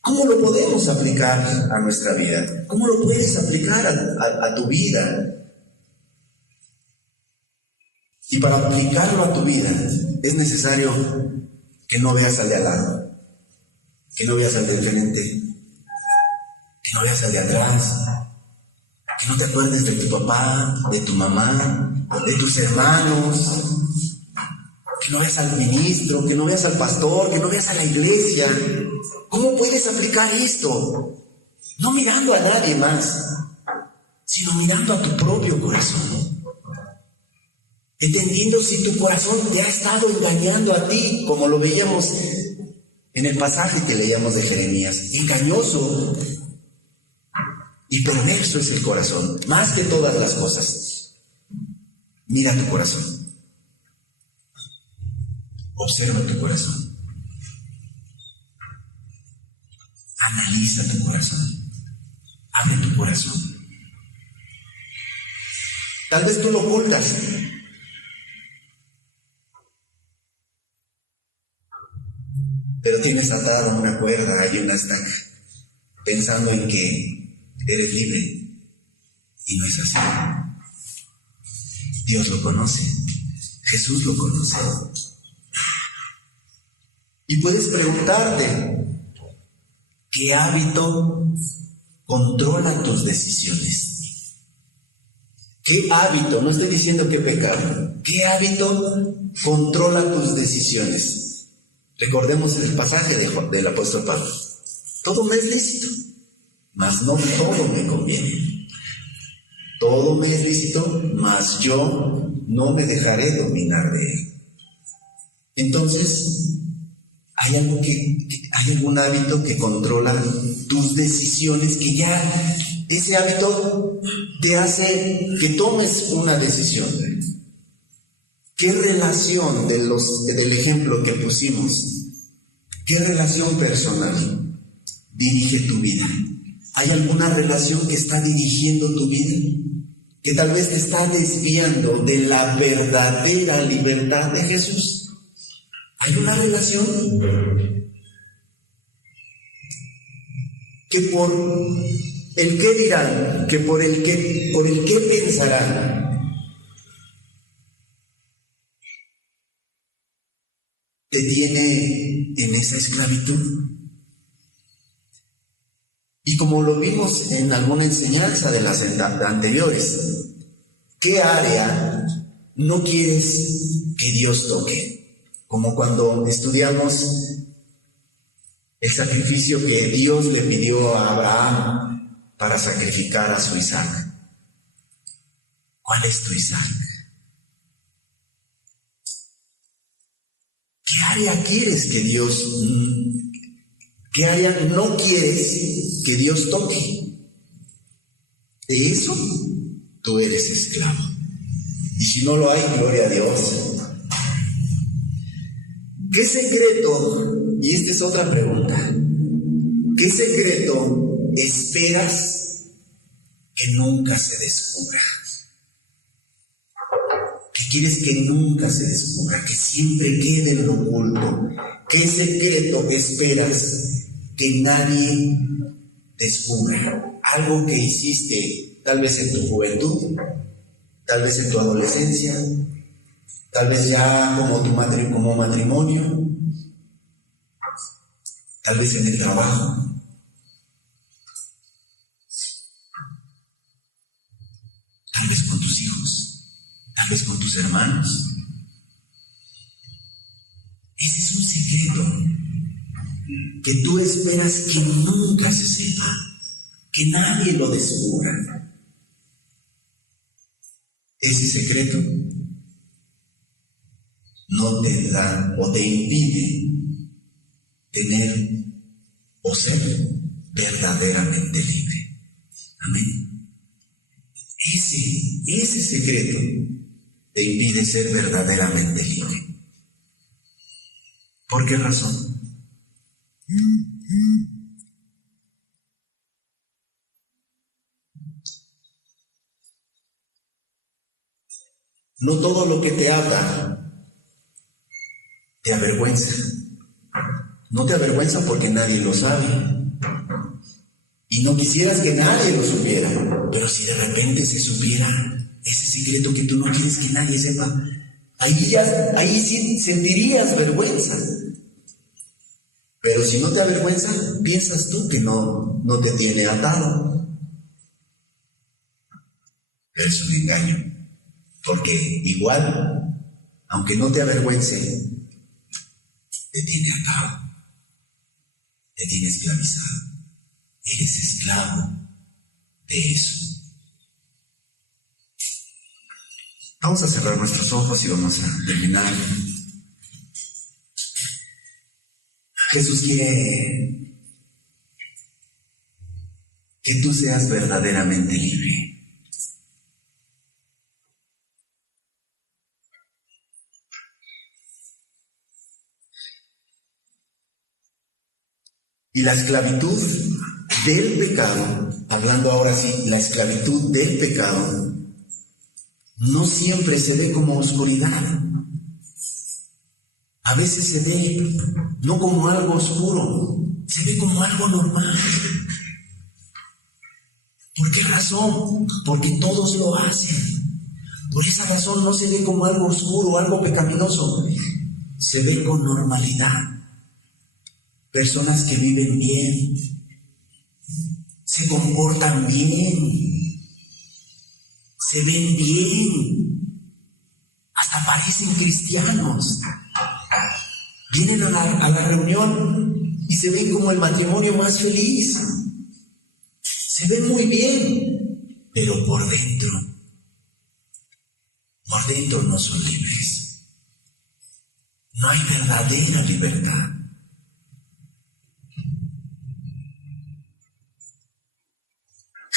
¿Cómo lo podemos aplicar a nuestra vida? ¿Cómo lo puedes aplicar a tu vida? Y para aplicarlo a tu vida es necesario que no veas al de al lado, que no veas al del frente, que no veas al de atrás, que no te acuerdes de tu papá, de tu mamá, de tus hermanos, que no veas al ministro, que no veas al pastor, que no veas a la iglesia. ¿Cómo puedes aplicar esto? No mirando a nadie más, sino mirando a tu propio corazón. Entendiendo si tu corazón te ha estado engañando a ti, como lo veíamos en el pasaje que leíamos de Jeremías. Engañoso y perverso es el corazón, más que todas las cosas. Mira tu corazón. Observa tu corazón. Analiza tu corazón. Abre tu corazón. Tal vez tú lo ocultas. Pero tienes atada una cuerda y una estaca, pensando en que eres libre. Y no es así. Dios lo conoce. Jesús lo conoce. Y puedes preguntarte, ¿qué hábito controla tus decisiones? ¿Qué hábito? No estoy diciendo qué pecado. ¿Qué hábito controla tus decisiones? Recordemos el pasaje del apóstol Pablo. Todo me es lícito, mas no todo me conviene. Todo me es lícito, mas yo no me dejaré dominar de él. Entonces, hay algún hábito que controla tus decisiones, que ya ese hábito te hace que tomes una decisión. ¿Qué relación del ejemplo que pusimos? ¿Qué relación personal dirige tu vida? ¿Hay alguna relación que está dirigiendo tu vida? Que tal vez te está desviando de la verdadera libertad de Jesús. ¿Hay una relación? Que por el qué dirán, que por el qué pensarán, te tiene en esa esclavitud. Y como lo vimos en alguna enseñanza de las anteriores, ¿qué área no quieres que Dios toque? Como cuando estudiamos el sacrificio que Dios le pidió a Abraham para sacrificar a su Isaac. ¿Cuál es tu Isaac? ¿Qué área quieres que Dios, qué área no quieres que Dios toque? De eso tú eres esclavo. Y si no lo hay, gloria a Dios. ¿Qué secreto? Y esta es otra pregunta. ¿Qué secreto esperas que nunca se descubra? ¿Qué quieres que nunca se descubra? Que siempre quede en lo oculto. ¿Qué secreto esperas que nadie descubra? Algo que hiciste tal vez en tu juventud, tal vez en tu adolescencia, tal vez ya como matrimonio, tal vez en el trabajo. Tal vez con tus hijos, tal vez con tus hermanos. Ese es un secreto que tú esperas que nunca se sepa, que nadie lo descubra. Ese secreto no te da o te impide tener o ser verdaderamente libre. Amén. Ese secreto te impide ser verdaderamente libre. ¿Por qué razón? No todo lo que te ata te avergüenza. No te avergüenza porque nadie lo sabe. Y no quisieras que nadie lo supiera. Pero si de repente se supiera ese secreto que tú no quieres que nadie sepa, ahí sí sentirías vergüenza. Pero si no te avergüenza, piensas tú que no te tiene atado. Pero es un engaño. Porque igual, aunque no te avergüence, te tiene atado, te tiene esclavizado. Eres esclavo de eso. Vamos a cerrar nuestros ojos y vamos a terminar. Jesús quiere que tú seas verdaderamente libre. Y la esclavitud del pecado, hablando ahora sí, la esclavitud del pecado, no siempre se ve como oscuridad. A veces se ve no como algo oscuro, se ve como algo normal. ¿Por qué razón? Porque todos lo hacen. Por esa razón no se ve como algo oscuro, algo pecaminoso. Se ve con normalidad. Personas que viven bien, se comportan bien, se ven bien, hasta parecen cristianos. Vienen a la reunión y se ven como el matrimonio más feliz. Se ven muy bien, pero por dentro no son libres. No hay verdadera libertad.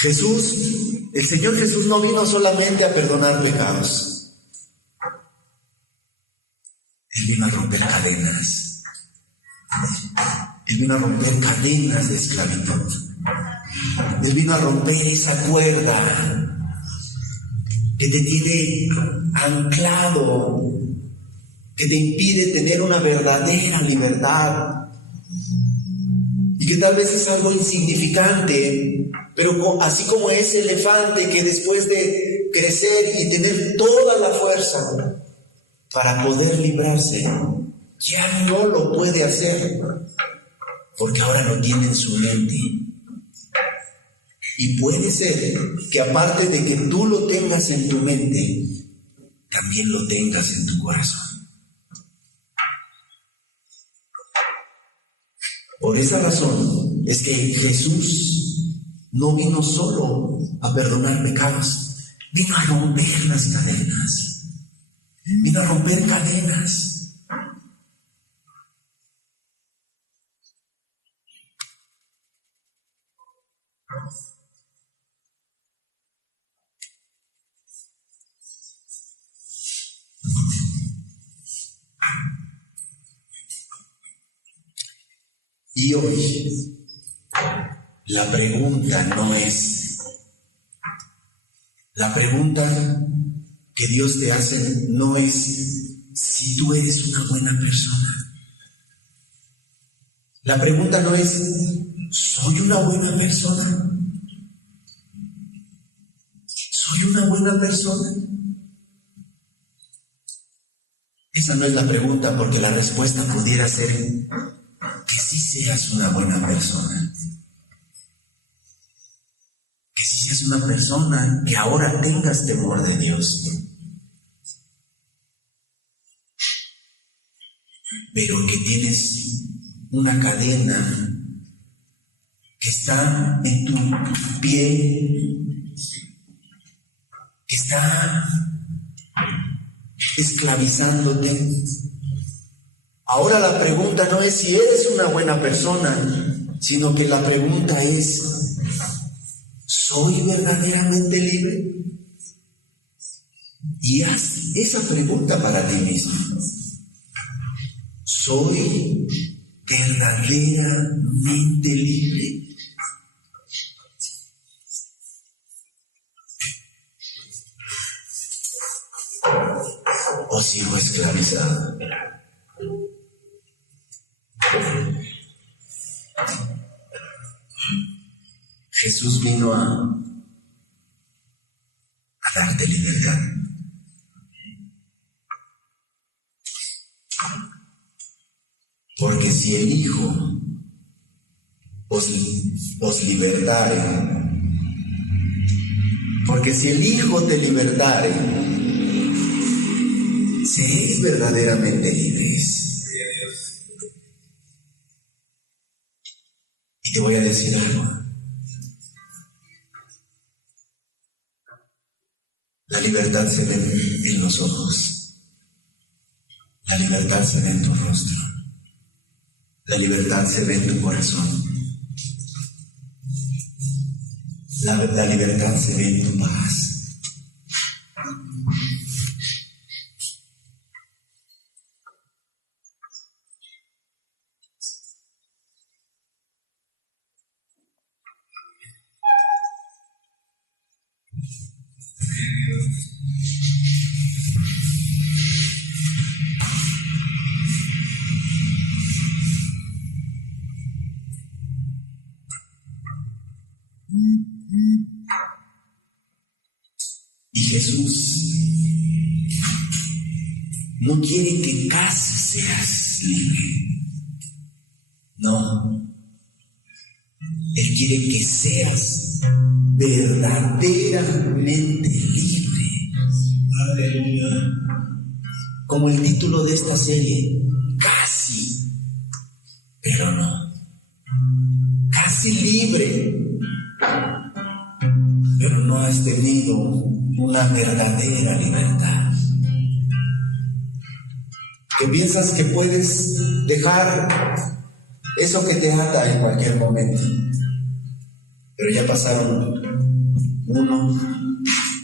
El Señor Jesús no vino solamente a perdonar pecados. Él vino a romper cadenas. Él vino a romper cadenas de esclavitud. Él vino a romper esa cuerda que te tiene anclado, que te impide tener una verdadera libertad. Y que tal vez es algo insignificante, pero así como ese elefante que después de crecer y tener toda la fuerza para poder librarse, ya no lo puede hacer, porque ahora lo tiene en su mente. Y puede ser que aparte de que tú lo tengas en tu mente, también lo tengas en tu corazón. Por esa razón es que Jesús no vino solo a perdonar pecados, vino a romper las cadenas, vino a romper cadenas. Y hoy la pregunta que Dios te hace no es si tú eres una buena persona. La pregunta no es, ¿soy una buena persona? ¿Soy una buena persona? Esa no es la pregunta, porque la respuesta pudiera ser que sí seas una buena persona. Que sí seas una persona que ahora tengas temor de Dios. Pero que tienes una cadena que está en tu piel, que está esclavizándote. Ahora la pregunta no es si eres una buena persona, sino que la pregunta es, ¿soy verdaderamente libre? Y haz esa pregunta para ti mismo. ¿Soy verdaderamente libre? o sigo esclavizado. Jesús vino a darte libertad. Porque si el Hijo os libertare, porque si el Hijo te libertare, seréis verdaderamente libres. Y te voy a decir algo. La libertad se ve en los ojos. La libertad se ve en tu rostro. La libertad se ve en tu corazón. La libertad se ve en tu paz. Y Jesús no quiere que casi seas libre. No. Él quiere que seas verdaderamente libre. Aleluya. Como el título de esta serie, casi, pero no. Casi libre, pero no has tenido una verdadera libertad. Que piensas que puedes dejar eso que te ata en cualquier momento. Pero ya pasaron 1,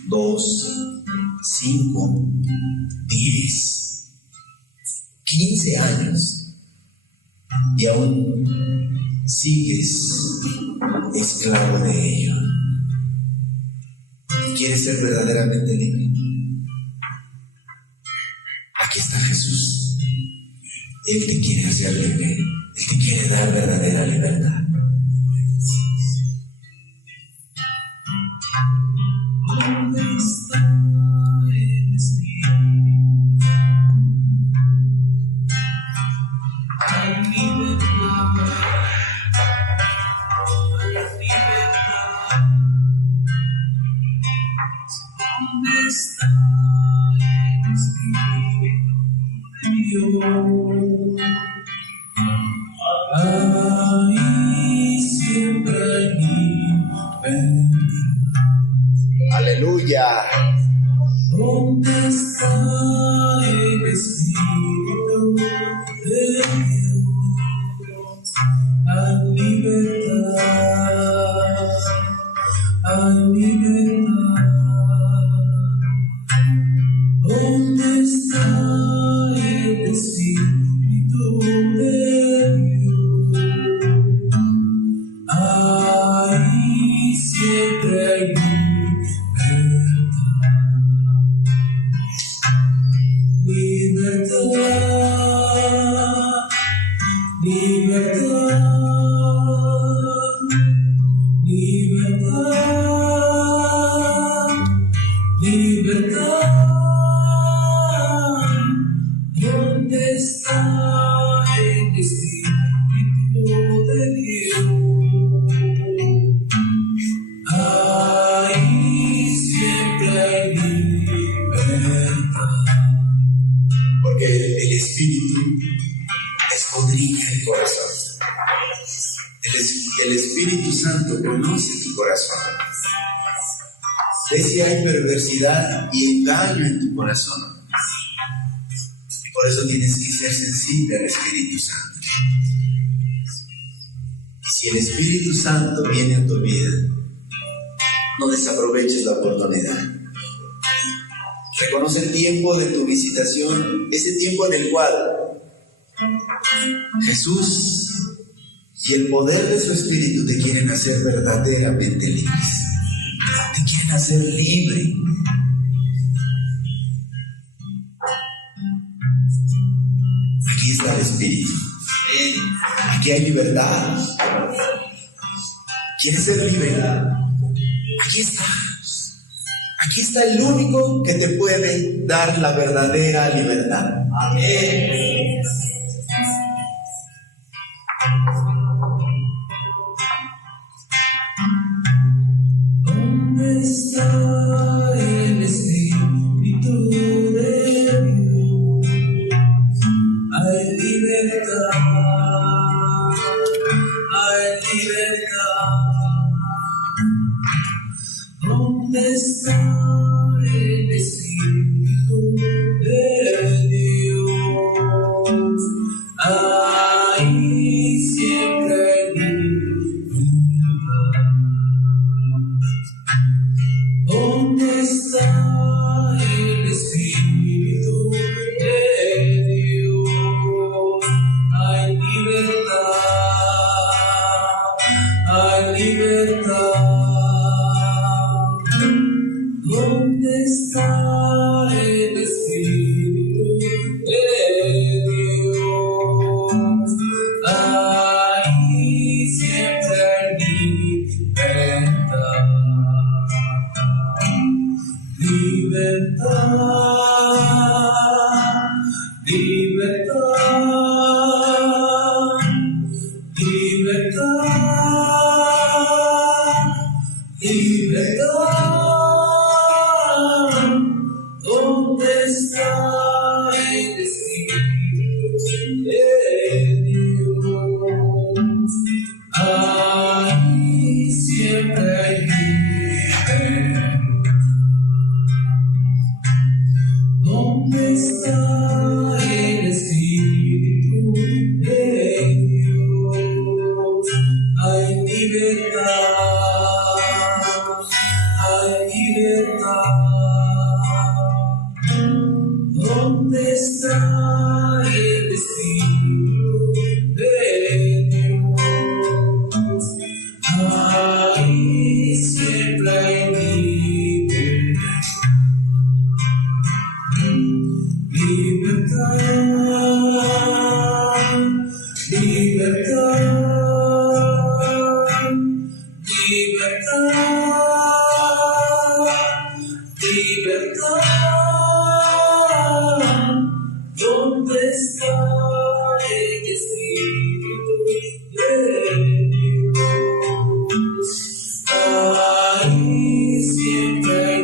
2, 5, 10, 15 años y aún sigues esclavo de ello. ¿Quieres ser verdaderamente libre? Aquí está Jesús. Él te quiere hacer libre. Él te quiere dar verdadera libertad. ¿Dónde está el Espíritu? ¿Dónde está el Espíritu de Dios? Ahí siempre hay libertad. Aleluya. ¿Dónde está el Espíritu de Dios? Hay libertad, hay libertad. ¿Dónde está el Espíritu de Dios? Ahí siempre hay libertad, libertad, libertad, libertad. ¿Dónde está el Espíritu de Dios? Ahí siempre hay libertad. Porque el Espíritu escudriña el corazón. El Espíritu Santo conoce tu corazón. Ve si hay perversidad y engaño en tu corazón. Por eso tienes que ser sensible al Espíritu Santo. Y si el Espíritu Santo viene a tu vida, no desaproveches la oportunidad. Reconoce el tiempo de tu visitación, ese tiempo en el cual Jesús y el poder de su Espíritu te quieren hacer verdaderamente libres. Te quieren hacer libre. aquí está el Espíritu. Aquí hay libertad. ¿Quieres ser libre? Aquí está. Aquí está el único que te puede dar la verdadera libertad. Amén. ¿Dónde está el Espíritu de Dios? Hay libertad, hay libertad. ¿Dónde está el Espíritu de Dios? Ahí siempre hay libertad. ¿Dónde está el Espíritu de Dios? Hay libertad, hay libertad. ¿Dónde está el Espíritu de Dios? Ahí siempre hay libertad. Libertad, libertad, libertad, libertad. ¿Dónde está el Espíritu de Dios? Ahí siempre hay libertad. ¿Dónde está el Espíritu de Dios? Hay libertad, hay libertad. ¿Dónde está el Espíritu de Dios? Ahí siempre hay libertad. Libertad, libertad, libertad, libertad. ¿Dónde está el Espíritu de Dios? Ahí siempre hay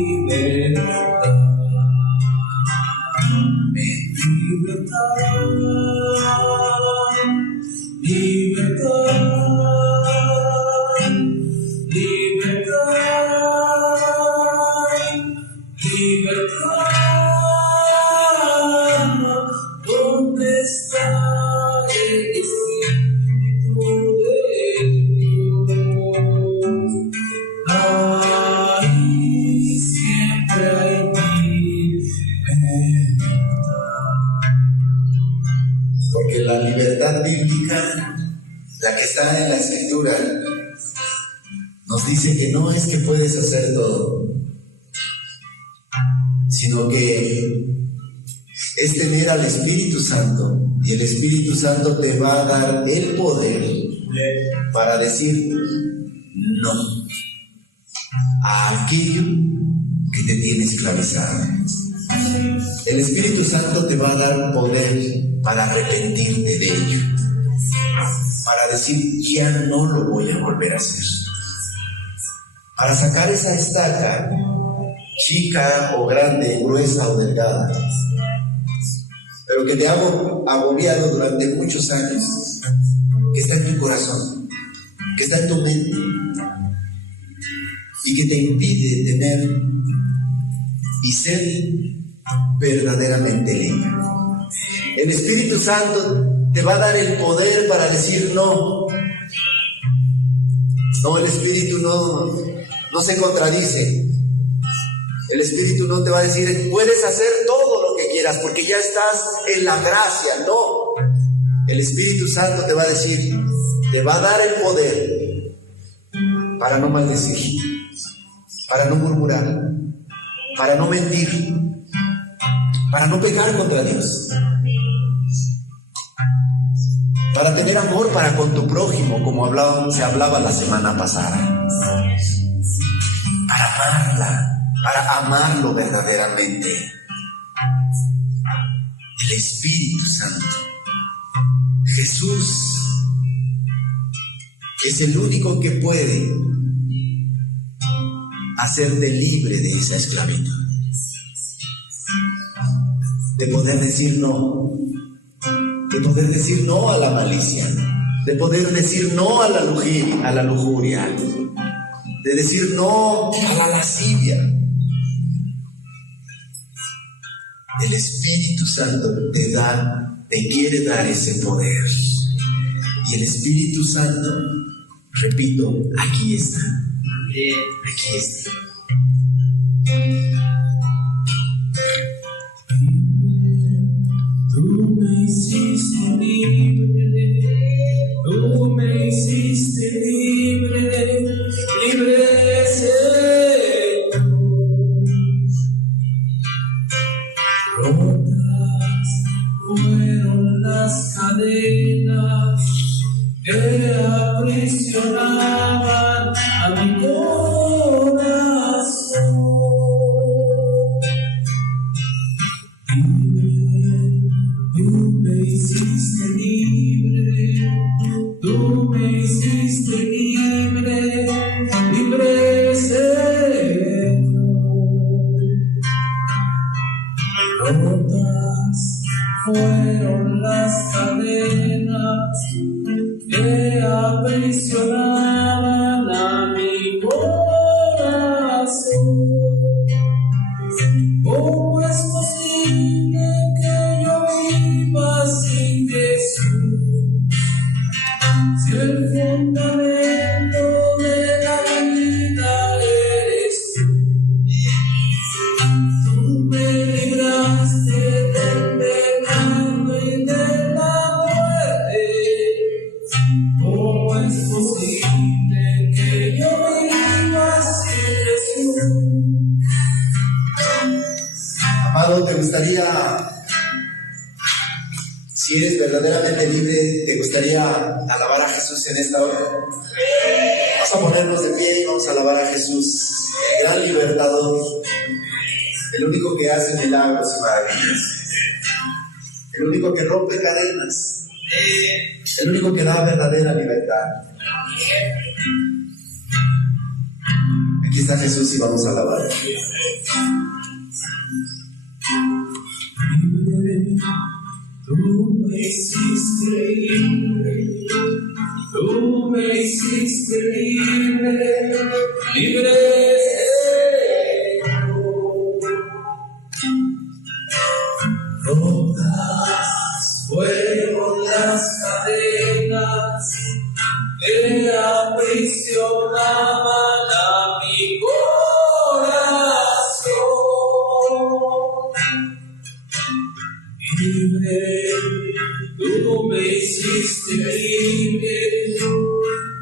libertad. Libertad, libertad, libertad, libertad. ¿Dónde está el Espíritu de Dios? Ahí siempre hay libertad. Porque la libertad bíblica, la que está en la Escritura, nos dice que no es que puedes hacer todo, sino que es tener al Espíritu Santo, y el Espíritu Santo te va a dar el poder para decir no a aquello que te tiene esclavizado. El Espíritu Santo te va a dar poder para arrepentirte de ello, para decir ya no lo voy a volver a hacer, para sacar esa estaca, chica o grande, gruesa o delgada, pero que te ha agobiado durante muchos años, que está en tu corazón, que está en tu mente, y que te impide tener y ser verdaderamente libre. El Espíritu Santo te va a dar el poder para decir no. No, el Espíritu no se contradice. El Espíritu no te va a decir, puedes hacer todo lo que quieras porque ya estás en la gracia. No. El Espíritu Santo te va a decir, te va a dar el poder para no maldecir, para no murmurar, para no mentir, para no pecar contra Dios. para tener amor para con tu prójimo, como se hablaba la semana pasada, para amarla, para amarlo verdaderamente. El Espíritu Santo, Jesús, es el único que puede hacerte libre de esa esclavitud, de poder decir no, de poder decir no a la malicia, de poder decir no a la lujuria, de decir no a la lascivia. El Espíritu Santo te quiere dar ese poder. Y el Espíritu Santo, repito, aquí está. Aquí está. Tú me hiciste libre, tú me hiciste libre, libre Señor. Rotas fueron las cadenas que aprisionaban a mi corazón. Tú me hiciste libre, tú me hiciste libre, libre Señor. Rotas fueron las cadenas que aprisionaban a mi corazón. ¿Cómo es posible que yo viva sin Jesús? Si el fundamento de la vida eres tú. Tú me libraste del pecado y de la muerte. ¿Cómo es posible que yo viva sin Jesús? Amado, ¿te gustaría, si eres verdaderamente libre, te gustaría alabar a Jesús en esta hora? Vamos a ponernos de pie y vamos a alabar a Jesús, el gran libertador, el único que hace milagros y maravillas, el único que rompe cadenas, el único que da verdadera libertad. Aquí está Jesús y vamos a alabar. Tú me hiciste libre, tú me hiciste libre, libre Señor. Rotas fueron las cadenas que aprisionaban a mi corazón. Libre, tú me hiciste libre,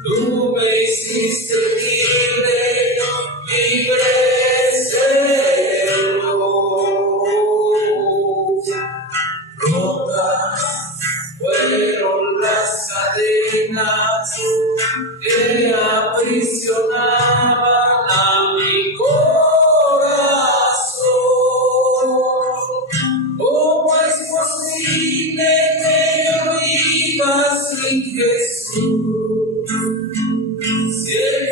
tú me hiciste libre, libre Señor. Rotas fueron las cadenas que aprisionaban a mi corazón. ¿Cómo es posible que yo viva sin Jesús? Si el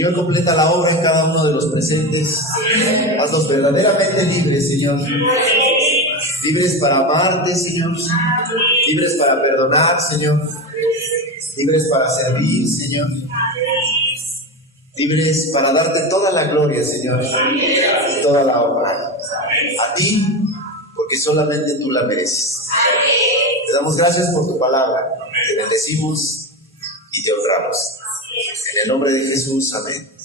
Señor, completa la obra en cada uno de los presentes. Haznos verdaderamente libres, Señor. Libres para amarte, Señor. Libres para perdonar, Señor. Libres para servir, Señor. Libres para darte toda la gloria, Señor. Y toda la honra. A ti, porque solamente tú la mereces. Te damos gracias por tu palabra. Te bendecimos y te honramos. En el nombre de Jesús, amén.